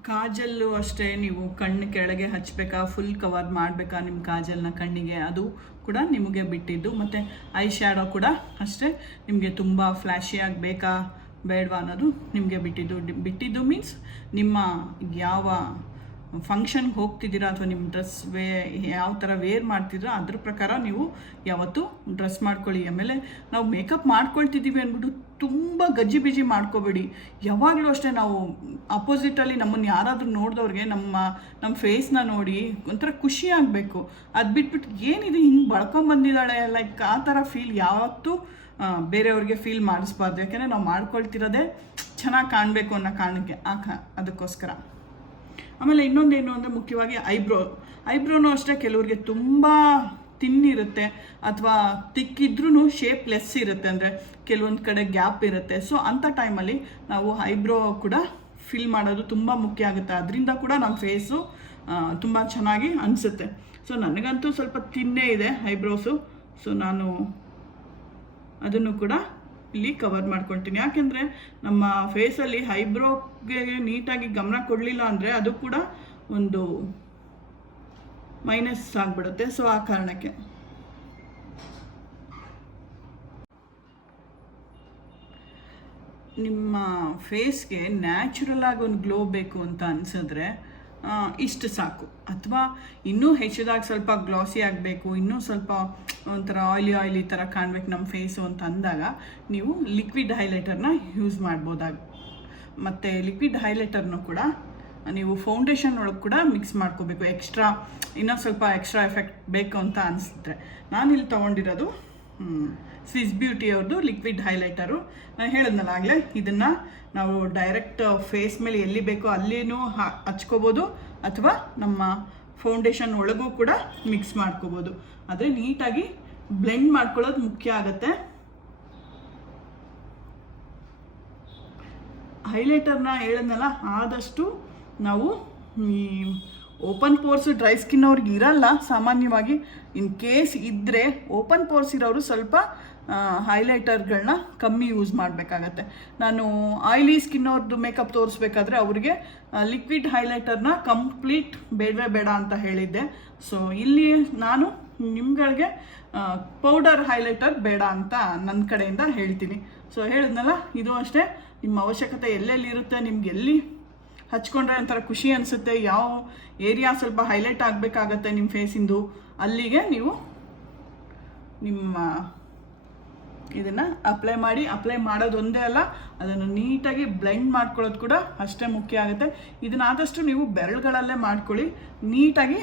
ಕಾಜಲ್ಲು ಅಷ್ಟೇ, ನೀವು ಕಣ್ಣು ಕೆಳಗೆ ಹಚ್ಚಬೇಕಾ, ಫುಲ್ ಕವರ್ ಮಾಡಬೇಕಾ ನಿಮ್ಮ ಕಾಜಲ್ನ ಕಣ್ಣಿಗೆ, ಅದು ಕೂಡ ನಿಮಗೆ ಬಿಟ್ಟಿದ್ದು. ಮತ್ತು ಐ ಶ್ಯಾಡೋ ಕೂಡ ಅಷ್ಟೇ, ನಿಮಗೆ ತುಂಬ ಫ್ಲ್ಯಾಶಿಯಾಗಿ ಬೇಕಾ ಬೇಡವಾ ಅನ್ನೋದು ನಿಮಗೆ ಬಿಟ್ಟಿದ್ದು ಮೀನ್ಸ್ ನಿಮ್ಮ ಯಾವ ಫಂಕ್ಷನ್ಗೆ ಹೋಗ್ತಿದ್ದೀರಾ ಅಥವಾ ನಿಮ್ಮ ಡ್ರೆಸ್ ಯಾವ ಥರ ವೇರ್ ಮಾಡ್ತಿದ್ದೀರಾ ಅದ್ರ ಪ್ರಕಾರ ನೀವು ಯಾವತ್ತೂ ಡ್ರೆಸ್ ಮಾಡ್ಕೊಳ್ಳಿ. ಆಮೇಲೆ ನಾವು ಮೇಕಪ್ ಮಾಡ್ಕೊಳ್ತಿದ್ದೀವಿ ಅಂದ್ಬಿಟ್ಟು ತುಂಬ ಗಜ್ಜಿ ಬಿಜಿ ಮಾಡ್ಕೋಬೇಡಿ. ಯಾವಾಗಲೂ ಅಷ್ಟೇ, ನಾವು ಅಪೋಸಿಟಲ್ಲಿ ನಮ್ಮನ್ನು ಯಾರಾದರೂ ನೋಡಿದವ್ರಿಗೆ ನಮ್ಮ ಫೇಸ್ನ ನೋಡಿ ಒಂಥರ ಖುಷಿ ಆಗಬೇಕು. ಅದು ಬಿಟ್ಬಿಟ್ಟು ಏನಿದೆ ಹಿಂಗೆ ಬಳ್ಕೊಂಬಂದಿದ್ದಾಳೆ ಲೈಕ್ ಆ ಥರ ಫೀಲ್ ಯಾವತ್ತೂ ಬೇರೆಯವ್ರಿಗೆ ಫೀಲ್ ಮಾಡಿಸ್ಬಾರ್ದು. ಯಾಕೆಂದರೆ ನಾವು ಮಾಡ್ಕೊಳ್ತಿರೋದೇ ಚೆನ್ನಾಗಿ ಕಾಣಬೇಕು ಅನ್ನೋ ಕಾರಣಕ್ಕೆ ಅದಕ್ಕೋಸ್ಕರ. ಆಮೇಲೆ ಇನ್ನೊಂದೇನು ಅಂದರೆ ಮುಖ್ಯವಾಗಿ ಐಬ್ರೋನೂ ಅಷ್ಟೇ, ಕೆಲವ್ರಿಗೆ ತುಂಬ ತಿನ್ನಿರುತ್ತೆ ಅಥವಾ ತಿಕ್ಕಿದ್ರೂ ಶೇಪ್ ಲೆಸ್ ಇರುತ್ತೆ, ಅಂದರೆ ಕೆಲವೊಂದು ಕಡೆ ಗ್ಯಾಪ್ ಇರುತ್ತೆ. ಸೊ ಅಂಥ ಟೈಮಲ್ಲಿ ನಾವು ಐಬ್ರೋ ಕೂಡ ಫಿಲ್ ಮಾಡೋದು ತುಂಬ ಮುಖ್ಯ ಆಗುತ್ತೆ. ಅದರಿಂದ ಕೂಡ ನಮ್ಮ ಫೇಸು ತುಂಬ ಚೆನ್ನಾಗಿ ಅನಿಸುತ್ತೆ. ಸೊ ನನಗಂತೂ ಸ್ವಲ್ಪ ತಿನ್ನೇ ಇದೆ ಐಬ್ರೋಸು, ಸೊ ನಾನು ಅದನ್ನು ಕೂಡ ಇಲ್ಲಿ ಕವರ್ ಮಾಡ್ಕೊಳ್ತೀನಿ. ಯಾಕೆಂದರೆ ನಮ್ಮ ಫೇಸಲ್ಲಿ ಐಬ್ರೋಗೆ ನೀಟಾಗಿ ಗಮನ ಕೊಡಲಿಲ್ಲ ಅಂದರೆ ಅದು ಕೂಡ ಒಂದು ಮೈನಸ್ ಆಗಿಬಿಡುತ್ತೆ. ಸೊ ಆ ಕಾರಣಕ್ಕೆ ನಿಮ್ಮ ಫೇಸ್ಗೆ ನ್ಯಾಚುರಲ್ ಆಗಿ ಒಂದು ಗ್ಲೋ ಬೇಕು ಅಂತ ಅನಿಸಿದ್ರೆ ಇಷ್ಟು ಸಾಕು. ಅಥವಾ ಇನ್ನೂ ಹೆಚ್ಚಿದಾಗಿ ಸ್ವಲ್ಪ ಗ್ಲಾಸಿ ಆಗಬೇಕು, ಇನ್ನೂ ಸ್ವಲ್ಪ ಒಂಥರ ಆಯ್ಲಿ ಥರ ಕಾಣಬೇಕು ನಮ್ಮ ಫೇಸು ಅಂತ ಅಂದಾಗ ನೀವು ಲಿಕ್ವಿಡ್ ಹೈಲೈಟರ್ನ ಯೂಸ್ ಮಾಡ್ಬೋದಾಗ. ಮತ್ತು ಲಿಕ್ವಿಡ್ ಹೈಲೈಟರ್ನು ಕೂಡ ನೀವು ಫೌಂಡೇಶನ್ ಒಳಗೆ ಕೂಡ ಮಿಕ್ಸ್ ಮಾಡ್ಕೋಬೇಕು. ಇನ್ನೂ ಸ್ವಲ್ಪ ಎಕ್ಸ್ಟ್ರಾ ಎಫೆಕ್ಟ್ ಬೇಕು ಅಂತ ಅನಿಸಿದ್ರೆ. ನಾನಿಲ್ಲಿ ತೊಗೊಂಡಿರೋದು ಸ್ವಿಸ್ ಬ್ಯೂಟಿ ಅವ್ರದ್ದು ಲಿಕ್ವಿಡ್ ಹೈಲೈಟರು. ನಾನು ಹೇಳಿದ್ನಲ್ಲ ಆಗಲೇ, ಇದನ್ನು ನಾವು ಡೈರೆಕ್ಟ್ ಫೇಸ್ ಮೇಲೆ ಎಲ್ಲಿ ಬೇಕೋ ಅಲ್ಲಿನೂ ಹಚ್ಕೋಬೋದು ಅಥವಾ ನಮ್ಮ ಫೌಂಡೇಶನ್ ಒಳಗೂ ಕೂಡ ಮಿಕ್ಸ್ ಮಾಡ್ಕೋಬೋದು. ಆದರೆ ನೀಟಾಗಿ ಬ್ಲೆಂಡ್ ಮಾಡ್ಕೊಳ್ಳೋದು ಮುಖ್ಯ ಆಗುತ್ತೆ. ಹೈಲೈಟರ್ನ ಹೇಳಿದ್ನಲ್ಲ, ಆದಷ್ಟು ನಾವು ಈ ಓಪನ್ ಪೋರ್ಸ್ ಡ್ರೈ ಸ್ಕಿನ್ ಅವ್ರಿಗೆ ಇರಲ್ಲ ಸಾಮಾನ್ಯವಾಗಿ. ಇನ್ ಕೇಸ್ ಇದ್ದರೆ ಓಪನ್ ಪೋರ್ಸ್ ಇರೋರು ಸ್ವಲ್ಪ ಹೈಲೈಟರ್ಗಳನ್ನ ಕಮ್ಮಿ ಯೂಸ್ ಮಾಡಬೇಕಾಗತ್ತೆ. ನಾನು ಆಯ್ಲಿ ಸ್ಕಿನ್ ಅವ್ರದ್ದು ಮೇಕಪ್ ತೋರಿಸ್ಬೇಕಾದ್ರೆ ಅವ್ರಿಗೆ ಲಿಕ್ವಿಡ್ ಹೈಲೈಟರ್ನ ಕಂಪ್ಲೀಟ್ ಬೇಡವೇ ಬೇಡ ಅಂತ ಹೇಳಿದ್ದೆ. ಸೊ ಇಲ್ಲಿ ನಾನು ನಿಮ್ಗಳಿಗೆ ಪೌಡರ್ ಹೈಲೈಟರ್ ಬೇಡ ಅಂತ ನನ್ನ ಕಡೆಯಿಂದ ಹೇಳ್ತೀನಿ. ಸೊ ಹೇಳಿದ್ನಲ್ಲ, ಇದು ಅಷ್ಟೇ, ನಿಮ್ಮ ಅವಶ್ಯಕತೆ ಎಲ್ಲೆಲ್ಲಿ ಇರುತ್ತೆ, ನಿಮ್ಗೆ ಎಲ್ಲಿ ಹಚ್ಕೊಂಡ್ರೆ ಒಂಥರ ಖುಷಿ ಅನಿಸುತ್ತೆ, ಯಾವ ಏರಿಯಾ ಸ್ವಲ್ಪ ಹೈಲೈಟ್ ಆಗಬೇಕಾಗತ್ತೆ ನಿಮ್ಮ ಫೇಸಿಂದು, ಅಲ್ಲಿಗೆ ನೀವು ನಿಮ್ಮ ಇದನ್ನು ಅಪ್ಲೈ ಮಾಡೋದೊಂದೇ ಅಲ್ಲ, ಅದನ್ನು ನೀಟಾಗಿ ಬ್ಲೆಂಡ್ ಮಾಡ್ಕೊಳ್ಳೋದು ಕೂಡ ಅಷ್ಟೇ ಮುಖ್ಯ ಆಗುತ್ತೆ. ಇದನ್ನಾದಷ್ಟು ನೀವು ಬೆರಳುಗಳಲ್ಲೇ ಮಾಡ್ಕೊಳ್ಳಿ, ನೀಟಾಗಿ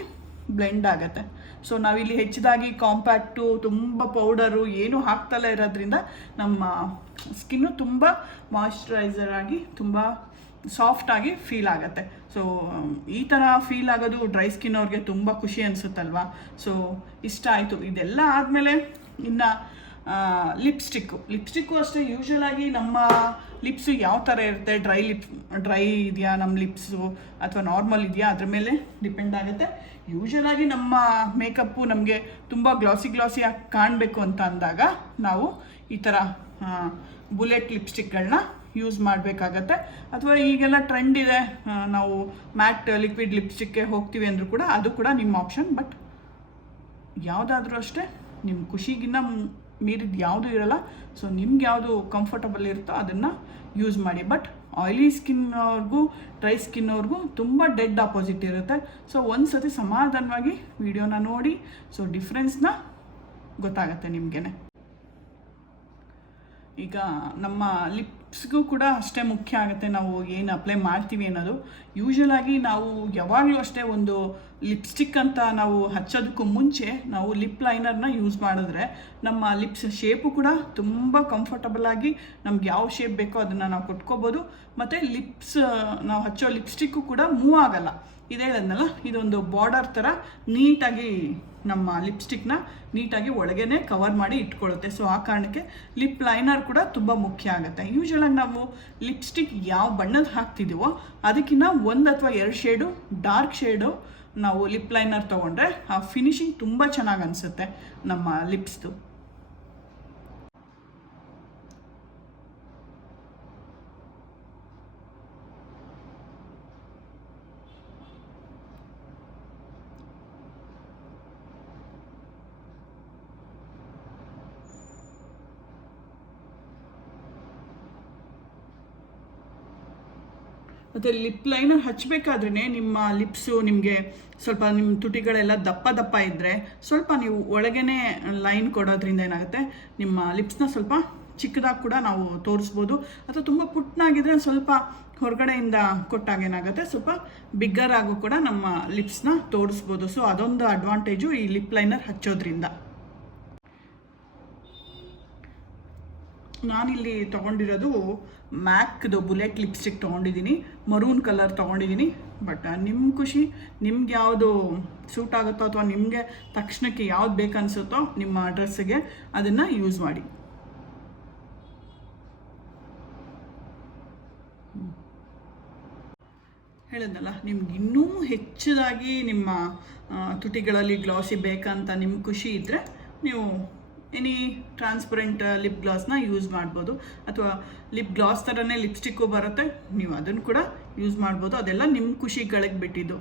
ಬ್ಲೆಂಡ್ ಆಗುತ್ತೆ. ಸೊ ನಾವಿಲ್ಲಿ ಹೆಚ್ಚಿದಾಗಿ ಕಾಂಪ್ಯಾಕ್ಟು ತುಂಬ ಪೌಡರು ಏನೂ ಹಾಕ್ತಲೇ ಇರೋದ್ರಿಂದ ನಮ್ಮ ಸ್ಕಿನ್ನು ತುಂಬ ಮಾಯ್ಶ್ಚರೈಸರ್ ಆಗಿ ತುಂಬ ಸಾಫ್ಟಾಗಿ ಫೀಲ್ ಆಗುತ್ತೆ. ಸೊ ಈ ಥರ ಫೀಲ್ ಆಗೋದು ಡ್ರೈ ಸ್ಕಿನ್ ಅವ್ರಿಗೆ ತುಂಬ ಖುಷಿ ಅನಿಸುತ್ತಲ್ವ. ಸೊ ಇಷ್ಟ ಆಯಿತು. ಇದೆಲ್ಲ ಆದಮೇಲೆ ಇನ್ನು ಲಿಪ್ಸ್ಟಿಕ್ಕು ಅಷ್ಟೇ. ಯೂಶ್ವಲಾಗಿ ನಮ್ಮ ಲಿಪ್ಸು ಯಾವ ಥರ ಇರುತ್ತೆ, ಡ್ರೈ ಇದೆಯಾ ನಮ್ಮ ಲಿಪ್ಸು ಅಥವಾ ನಾರ್ಮಲ್ ಇದೆಯಾ ಅದ್ರ ಮೇಲೆ ಡಿಪೆಂಡ್ ಆಗುತ್ತೆ. ಯೂಶ್ವಲಾಗಿ ನಮ್ಮ ಮೇಕಪ್ಪು ನಮಗೆ ತುಂಬ ಗ್ಲಾಸಿಯಾಗಿ ಕಾಣಬೇಕು ಅಂತ ಅಂದಾಗ ನಾವು ಈ ಥರ ಬುಲೆಟ್ ಲಿಪ್ಸ್ಟಿಕ್ಗಳನ್ನ ಯೂಸ್ ಮಾಡಬೇಕಾಗತ್ತೆ. ಅಥವಾ ಈಗೆಲ್ಲ ಟ್ರೆಂಡ್ ಇದೆ, ನಾವು ಮ್ಯಾಟ್ ಲಿಕ್ವಿಡ್ ಲಿಪ್ಸ್ಟಿಕ್ಗೆ ಹೋಗ್ತೀವಿ ಅಂದರೂ ಕೂಡ ಅದು ಕೂಡ ನಿಮ್ಮ ಆಪ್ಷನ್. ಬಟ್ ಯಾವುದಾದ್ರೂ ಅಷ್ಟೇ, ನಿಮ್ಮ ಖುಷಿಗಿನ್ನ ಮೀರಿದ ಯಾವುದೂ ಇರಲ್ಲ. ಸೊ ನಿಮ್ಗೆ ಯಾವುದು ಕಂಫರ್ಟಬಲ್ ಇರುತ್ತೋ ಅದನ್ನು ಯೂಸ್ ಮಾಡಿ. ಬಟ್ ಆಯ್ಲಿ ಸ್ಕಿನ್ನವ್ರಿಗೂ ಡ್ರೈ ಸ್ಕಿನ್ನವ್ರಿಗೂ ತುಂಬ ಡೆಡ್ ಆಪೋಸಿಟ್ ಇರುತ್ತೆ. ಸೊ ಒಂದು ಸತಿ ಸಮಾಧಾನವಾಗಿ ವಿಡಿಯೋನ ನೋಡಿ, ಸೊ ಡಿಫ್ರೆನ್ಸ್ನ ಗೊತ್ತಾಗುತ್ತೆ ನಿಮಗೇನೆ. ಈಗ ನಮ್ಮ ಲಿಪ್ಸ್ಗೂ ಕೂಡ ಅಷ್ಟೇ ಮುಖ್ಯ ಆಗುತ್ತೆ ನಾವು ಏನು ಅಪ್ಲೈ ಮಾಡ್ತೀವಿ ಅನ್ನೋದು. ಯೂಶ್ವಲಾಗಿ ನಾವು ಯಾವಾಗಲೂ ಅಷ್ಟೇ ಒಂದು ಲಿಪ್ಸ್ಟಿಕ್ ಅಂತ ನಾವು ಹಚ್ಚೋದಕ್ಕೂ ಮುಂಚೆ ನಾವು ಲಿಪ್ ಲೈನರ್ನ ಯೂಸ್ ಮಾಡಿದ್ರೆ ನಮ್ಮ ಲಿಪ್ಸ್ ಶೇಪು ಕೂಡ ತುಂಬ ಕಂಫರ್ಟಬಲ್ ಆಗಿ ನಮ್ಗೆ ಯಾವ ಶೇಪ್ ಬೇಕೋ ಅದನ್ನು ನಾವು ಕೊಟ್ಕೋಬೋದು. ಮತ್ತು ನಾವು ಹಚ್ಚೋ ಲಿಪ್ಸ್ಟಿಕ್ಕು ಕೂಡ ಮೂವ್ ಆಗಲ್ಲ. ಇದೇ ಹೇಳಿದ್ನಲ್ಲ, ಇದೊಂದು ಬಾರ್ಡರ್ ಥರ ನೀಟಾಗಿ ನಮ್ಮ ಲಿಪ್ಸ್ಟಿಕ್ನ ನೀಟಾಗಿ ಒಳಗೇ ಕವರ್ ಮಾಡಿ ಇಟ್ಕೊಳ್ಳುತ್ತೆ. ಸೊ ಆ ಕಾರಣಕ್ಕೆ ಲಿಪ್ ಲೈನರ್ ಕೂಡ ತುಂಬ ಮುಖ್ಯ ಆಗುತ್ತೆ. ಯೂಶ್ವಲಾಗಿ ನಾವು ಲಿಪ್ಸ್ಟಿಕ್ ಯಾವ ಬಣ್ಣದ ಹಾಕ್ತಿದ್ದೀವೋ ಅದಕ್ಕಿಂತ 1 ಅಥವಾ 2 ಶೇಡು ಡಾರ್ಕ್ ಶೇಡು ನಾವು ಲಿಪ್ ಲೈನರ್ ತೊಗೊಂಡ್ರೆ ಆ ಫಿನಿಶಿಂಗ್ ತುಂಬ ಚೆನ್ನಾಗಿ ಅನಿಸುತ್ತೆ ನಮ್ಮ ಲಿಪ್ಸ್ದು. ಮತ್ತು ಲಿಪ್ ಲೈನರ್ ಹಚ್ಚಬೇಕಾದ್ರೇ ನಿಮ್ಮ ಲಿಪ್ಸು ನಿಮಗೆ ಸ್ವಲ್ಪ ನಿಮ್ಮ ತುಟಿಗಳೆಲ್ಲ ದಪ್ಪ ದಪ್ಪ ಇದ್ದರೆ ಸ್ವಲ್ಪ ನೀವು ಒಳಗೇ ಲೈನ್ ಕೊಡೋದ್ರಿಂದ ಏನಾಗುತ್ತೆ ನಿಮ್ಮ ಲಿಪ್ಸ್ನ ಸ್ವಲ್ಪ ಚಿಕ್ಕದಾಗಿ ಕೂಡ ನಾವು ತೋರಿಸ್ಬೋದು. ಅಥವಾ ತುಂಬ ಪುಟ್ಟನಾಗಿದ್ದರೆ ಸ್ವಲ್ಪ ಹೊರಗಡೆಯಿಂದ ಕೊಟ್ಟಾಗ ಏನಾಗುತ್ತೆ ಸ್ವಲ್ಪ ಬಿಗ್ಗರ್ ಆಗು ಕೂಡ ನಮ್ಮ ಲಿಪ್ಸ್ನ ತೋರಿಸ್ಬೋದು. ಸೊ ಅದೊಂದು ಅಡ್ವಾಂಟೇಜು ಈ ಲಿಪ್ ಲೈನರ್ ಹಚ್ಚೋದ್ರಿಂದ. ನಾನಿಲ್ಲಿ ತೊಗೊಂಡಿರೋದು ಮ್ಯಾಕ್ದು ಬುಲೆಟ್ ಲಿಪ್ಸ್ಟಿಕ್ ತೊಗೊಂಡಿದ್ದೀನಿ, ಮರೂನ್ ಕಲರ್ ತೊಗೊಂಡಿದ್ದೀನಿ. ಬಟ್ ನಿಮ್ಮ ಖುಷಿ, ನಿಮ್ಗೆ ಯಾವುದು ಸೂಟ್ ಆಗುತ್ತೋ ಅಥವಾ ನಿಮಗೆ ತಕ್ಷಣಕ್ಕೆ ಯಾವ್ದು ಬೇಕನ್ಸುತ್ತೋ ನಿಮ್ಮ ಡ್ರೆಸ್ಸಿಗೆ ಅದನ್ನು ಯೂಸ್ ಮಾಡಿ. ಹೇಳಿದ್ನಲ್ಲ, ನಿಮ್ಗೆ ಇನ್ನೂ ಹೆಚ್ಚದಾಗಿ ನಿಮ್ಮ ತುಟಿಗಳಲ್ಲಿ ಗ್ಲಾಸಿ ಬೇಕಂತ ನಿಮ್ಮ ಖುಷಿ ಇದ್ದರೆ ನೀವು ಎನಿ ಟ್ರಾನ್ಸ್ಪರೆಂಟ್ ಲಿಪ್ ಗ್ಲಾಸ್ನ ಯೂಸ್ ಮಾಡ್ಬೋದು. ಅಥವಾ ಲಿಪ್ ಗ್ಲಾಸ್ ಥರನೇ ಲಿಪ್ಸ್ಟಿಕ್ಕು ಬರುತ್ತೆ, ನೀವು ಅದನ್ನು ಕೂಡ ಯೂಸ್ ಮಾಡ್ಬೋದು. ಅದೆಲ್ಲ ನಿಮ್ಮ ಖುಷಿಗಳಿಗೆ ಬಿಟ್ಟಿದ್ದು.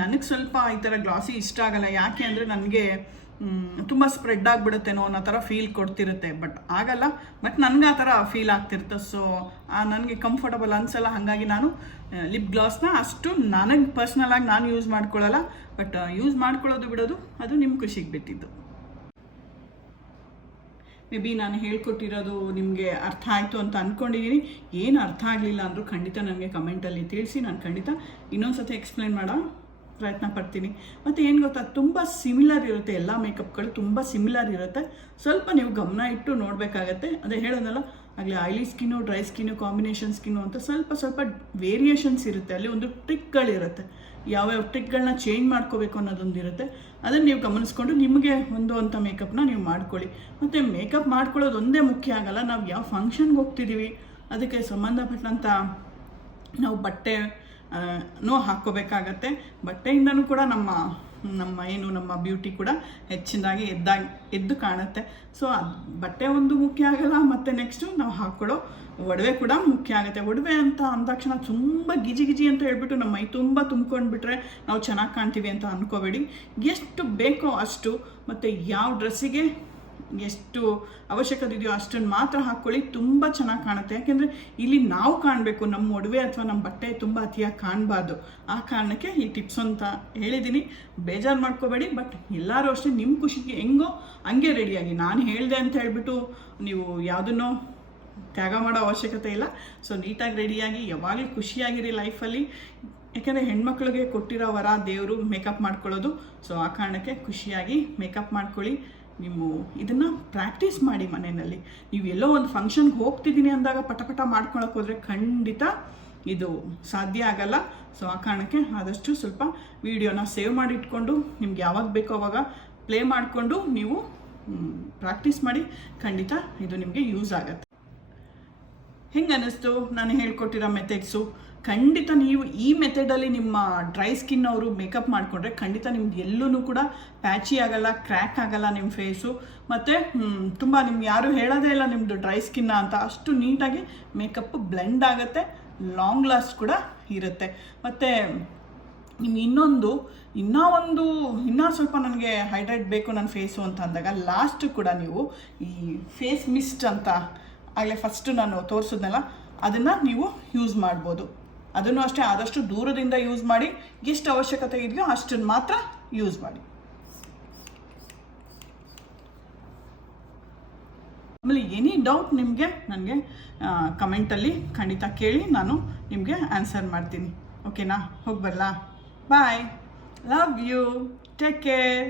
ನನಗೆ ಸ್ವಲ್ಪ ಈ ಥರ ಗ್ಲಾಸಿ ಇಷ್ಟ ಆಗಲ್ಲ. ಯಾಕೆ ಅಂದರೆ ನನಗೆ ತುಂಬ ಸ್ಪ್ರೆಡ್ ಆಗಿಬಿಡುತ್ತೇನೋ ಅನ್ನೋ ಥರ ಫೀಲ್ ಕೊಡ್ತಿರುತ್ತೆ. ಬಟ್ ಆಗಲ್ಲ, ಬಟ್ ನನಗೆ ಆ ಥರ ಫೀಲ್ ಆಗ್ತಿರುತ್ತೆ. ಸೊ ನನಗೆ ಕಂಫರ್ಟಬಲ್ ಅನಿಸಲ್ಲ. ಹಾಗಾಗಿ ನಾನು ಲಿಪ್ ಗ್ಲಾಸ್ನ ಅಷ್ಟು ನನಗೆ ಪರ್ಸ್ನಲಾಗಿ ನಾನು ಯೂಸ್ ಮಾಡ್ಕೊಳ್ಳಲ್ಲ. ಬಟ್ ಯೂಸ್ ಮಾಡ್ಕೊಳ್ಳೋದು ಬಿಡೋದು ಅದು ನಿಮ್ಮ ಖುಷಿಗೆ ಬಿಟ್ಟಿದ್ದು. ಮೇ ಬಿ ನಾನು ಹೇಳ್ಕೊಟ್ಟಿರೋದು ನಿಮಗೆ ಅರ್ಥ ಆಯಿತು ಅಂತ ಅಂದ್ಕೊಂಡಿದ್ದೀನಿ. ಏನು ಅರ್ಥ ಆಗಲಿಲ್ಲ ಅಂದರೂ ಖಂಡಿತ ನನಗೆ ಕಮೆಂಟಲ್ಲಿ ತಿಳಿಸಿ, ನಾನು ಖಂಡಿತ ಇನ್ನೊಂದು ಸತಿ ಎಕ್ಸ್ಪ್ಲೈನ್ ಮಾಡೋ ಪ್ರಯತ್ನ ಪಡ್ತೀನಿ. ಮತ್ತು ಏನು ಗೊತ್ತಾ, ತುಂಬ ಸಿಮಿಲರ್ ಇರುತ್ತೆ, ಎಲ್ಲ ಮೇಕಪ್ಗಳು ತುಂಬ ಸಿಮಿಲರ್ ಇರುತ್ತೆ. ಸ್ವಲ್ಪ ನೀವು ಗಮನ ಇಟ್ಟು ನೋಡಬೇಕಾಗತ್ತೆ. ಅದೇ ಹೇಳೋದಲ್ಲ ಆಗಲೇ oily skin, dry skin, combination skin ಅಂತ ಸ್ವಲ್ಪ ವೇರಿಯೇಷನ್ಸ್ ಇರುತ್ತೆ. ಅಲ್ಲಿ ಒಂದು ಟ್ರಿಕ್ಗಳಿರುತ್ತೆ, ಯಾವ್ಯಾವ ಟ್ರಿಕ್ಗಳನ್ನ ಚೇಂಜ್ ಮಾಡ್ಕೋಬೇಕು ಅನ್ನೋದೊಂದು ಇರುತ್ತೆ. ಅದನ್ನು ನೀವು ಗಮನಿಸ್ಕೊಂಡು ನಿಮಗೆ ಹೊಂದುವಂಥ ಮೇಕಪ್ನ ನೀವು ಮಾಡ್ಕೊಳ್ಳಿ. ಮತ್ತು ಮೇಕಪ್ ಮಾಡ್ಕೊಳ್ಳೋದು ಒಂದೇ ಮುಖ್ಯ ಆಗಲ್ಲ, ನಾವು ಯಾವ ಫಂಕ್ಷನ್ಗೆ ಹೋಗ್ತಿದ್ದೀವಿ ಅದಕ್ಕೆ ಸಂಬಂಧಪಟ್ಟಂಥ ನಾವು ಬಟ್ಟೆ ಹಾಕ್ಕೋಬೇಕಾಗತ್ತೆ. ಬಟ್ಟೆಯಿಂದನೂ ಕೂಡ ನಮ್ಮ ಬ್ಯೂಟಿ ಕೂಡ ಹೆಚ್ಚಿನದಾಗಿ ಎದ್ದು ಕಾಣುತ್ತೆ. ಸೊ ಬಟ್ಟೆ ಒಂದು ಮುಖ್ಯ ಆಗಲ್ಲ. ಮತ್ತು ನೆಕ್ಸ್ಟು ನಾವು ಹಾಕ್ಕೊಳ್ಳೋ ಒಡವೆ ಕೂಡ ಮುಖ್ಯ ಆಗುತ್ತೆ. ಒಡವೆ ಅಂತ ಅಂದಾಕ್ಷಣ ತುಂಬ ಗಿಜಿ ಅಂತ ಹೇಳ್ಬಿಟ್ಟು ನಮ್ಮ ಮೈ ತುಂಬ ತುಂಬ್ಕೊಂಡ್ಬಿಟ್ರೆ ನಾವು ಚೆನ್ನಾಗಿ ಕಾಣ್ತೀವಿ ಅಂತ ಅಂದ್ಕೋಬೇಡಿ. ಎಷ್ಟು ಬೇಕೋ ಅಷ್ಟು, ಮತ್ತು ಯಾವ ಡ್ರೆಸ್ಸಿಗೆ ಎಷ್ಟು ಅವಶ್ಯಕತೆ ಇದೆಯೋ ಅಷ್ಟನ್ನು ಮಾತ್ರ ಹಾಕ್ಕೊಳ್ಳಿ, ತುಂಬ ಚೆನ್ನಾಗಿ ಕಾಣುತ್ತೆ. ಯಾಕೆಂದರೆ ಇಲ್ಲಿ ನಾವು ಕಾಣಬೇಕು, ನಮ್ಮ ಒಡವೆ ಅಥವಾ ನಮ್ಮ ಬಟ್ಟೆ ತುಂಬ ಅತಿಯಾಗಿ ಕಾಣಬಾರ್ದು. ಆ ಕಾರಣಕ್ಕೆ ಈ ಟಿಪ್ಸ್ ಅಂತ ಹೇಳಿದ್ದೀನಿ, ಬೇಜಾರು ಮಾಡ್ಕೋಬೇಡಿ. ಬಟ್ ಎಲ್ಲರೂ ಅಷ್ಟೇ ನಿಮ್ಮ ಖುಷಿಗೆ ಹೆಂಗೋ ಹಂಗೆ ರೆಡಿಯಾಗಿ. ನಾನು ಹೇಳಿದೆ ಅಂತ ಹೇಳ್ಬಿಟ್ಟು ನೀವು ಯಾವುದನ್ನೋ ತ್ಯಾಗ ಮಾಡೋ ಅವಶ್ಯಕತೆ ಇಲ್ಲ. ಸೊ ನೀಟಾಗಿ ರೆಡಿಯಾಗಿ ಯಾವಾಗಲೂ ಖುಷಿಯಾಗಿರಿ ಲೈಫಲ್ಲಿ. ಯಾಕೆಂದರೆ ಹೆಣ್ಮಕ್ಳಿಗೆ ಕೊಟ್ಟಿರೋ ವರ ದೇವರು ಮೇಕಪ್ ಮಾಡ್ಕೊಳ್ಳೋದು. ಸೊ ಆ ಕಾರಣಕ್ಕೆ ಖುಷಿಯಾಗಿ ಮೇಕಪ್ ಮಾಡ್ಕೊಳ್ಳಿ. ನೀವು ಇದನ್ನು ಪ್ರಾಕ್ಟೀಸ್ ಮಾಡಿ ಮನೆಯಲ್ಲಿ. ನೀವು ಎಲ್ಲೋ ಒಂದು ಫಂಕ್ಷನ್ಗೆ ಹೋಗ್ತಿದ್ದೀನಿ ಅಂದಾಗ ಪಟ ಮಾಡ್ಕೊಳಕ್ಕೆ ಹೋದರೆ ಖಂಡಿತ ಇದು ಸಾಧ್ಯ ಆಗಲ್ಲ. ಸೊ ಆ ಕಾರಣಕ್ಕೆ ಆದಷ್ಟು ಸ್ವಲ್ಪ ವಿಡಿಯೋನ ಸೇವ್ ಮಾಡಿ ಇಟ್ಕೊಂಡು ನಿಮ್ಗೆ ಯಾವಾಗ ಬೇಕೋ ಅವಾಗ ಪ್ಲೇ ಮಾಡಿಕೊಂಡು ನೀವು ಪ್ರಾಕ್ಟೀಸ್ ಮಾಡಿ. ಖಂಡಿತ ಇದು ನಿಮಗೆ ಯೂಸ್ ಆಗುತ್ತೆ. ಹೆಂಗೆ ಅನ್ನಿಸ್ತು ನಾನು ಹೇಳ್ಕೊಟ್ಟಿರೋ ಮೆಥಡ್ಸು? ಖಂಡಿತ ನೀವು ಈ ಮೆಥಡಲ್ಲಿ ನಿಮ್ಮ ಡ್ರೈ ಸ್ಕಿನ್ ಅವರು ಮೇಕಪ್ ಮಾಡಿಕೊಂಡ್ರೆ ಖಂಡಿತ ನಿಮ್ಗೆ ಎಲ್ಲೂ ಕೂಡ ಪ್ಯಾಚಿ ಆಗಲ್ಲ, ಕ್ರ್ಯಾಕ್ ಆಗಲ್ಲ ನಿಮ್ಮ ಫೇಸು. ಮತ್ತು ತುಂಬ ನಿಮ್ಗೆ ಯಾರೂ ಹೇಳೋದೇ ಇಲ್ಲ ನಿಮ್ಮದು ಡ್ರೈ ಸ್ಕಿನ್ನ ಅಂತ. ಅಷ್ಟು ನೀಟಾಗಿ ಮೇಕಪ್ ಬ್ಲೆಂಡ್ ಆಗುತ್ತೆ, ಲಾಂಗ್ ಲಾಸ್ಟ್ ಕೂಡ ಇರುತ್ತೆ. ಮತ್ತು ನಿಮ್ಗೆ ಇನ್ನೂ ಸ್ವಲ್ಪ ನನಗೆ ಹೈಡ್ರೇಟ್ ಬೇಕು ನನ್ನ ಫೇಸು ಅಂತ ಅಂದಾಗ ಲಾಸ್ಟು ಕೂಡ ನೀವು ಈ ಫೇಸ್ ಮಿಸ್ಟ್ ಅಂತ ಆಗಲೇ ಫಸ್ಟು ನಾನು ತೋರಿಸಿದ್ನಲ್ಲ ಅದನ್ನು ನೀವು ಯೂಸ್ ಮಾಡ್ಬೋದು. ಅದನ್ನು ಅಷ್ಟೇ ಆದಷ್ಟು ದೂರದಿಂದ ಯೂಸ್ ಮಾಡಿ, ಎಷ್ಟು ಅವಶ್ಯಕತೆ ಇದೆಯೋ ಅಷ್ಟನ್ನು ಮಾತ್ರ ಯೂಸ್ ಮಾಡಿ. ಆಮೇಲೆ ಎನಿ ಡೌಟ್ ನಿಮಗೆ ನನಗೆ ಕಮೆಂಟಲ್ಲಿ ಖಂಡಿತ ಕೇಳಿ, ನಾನು ನಿಮಗೆ ಆನ್ಸರ್ ಮಾಡ್ತೀನಿ. ಓಕೆನಾ? ಹೋಗಿ ಬರಲಾ? ಬಾಯ್, ಲವ್ ಯು, ಟೇಕ್ ಕೇರ್.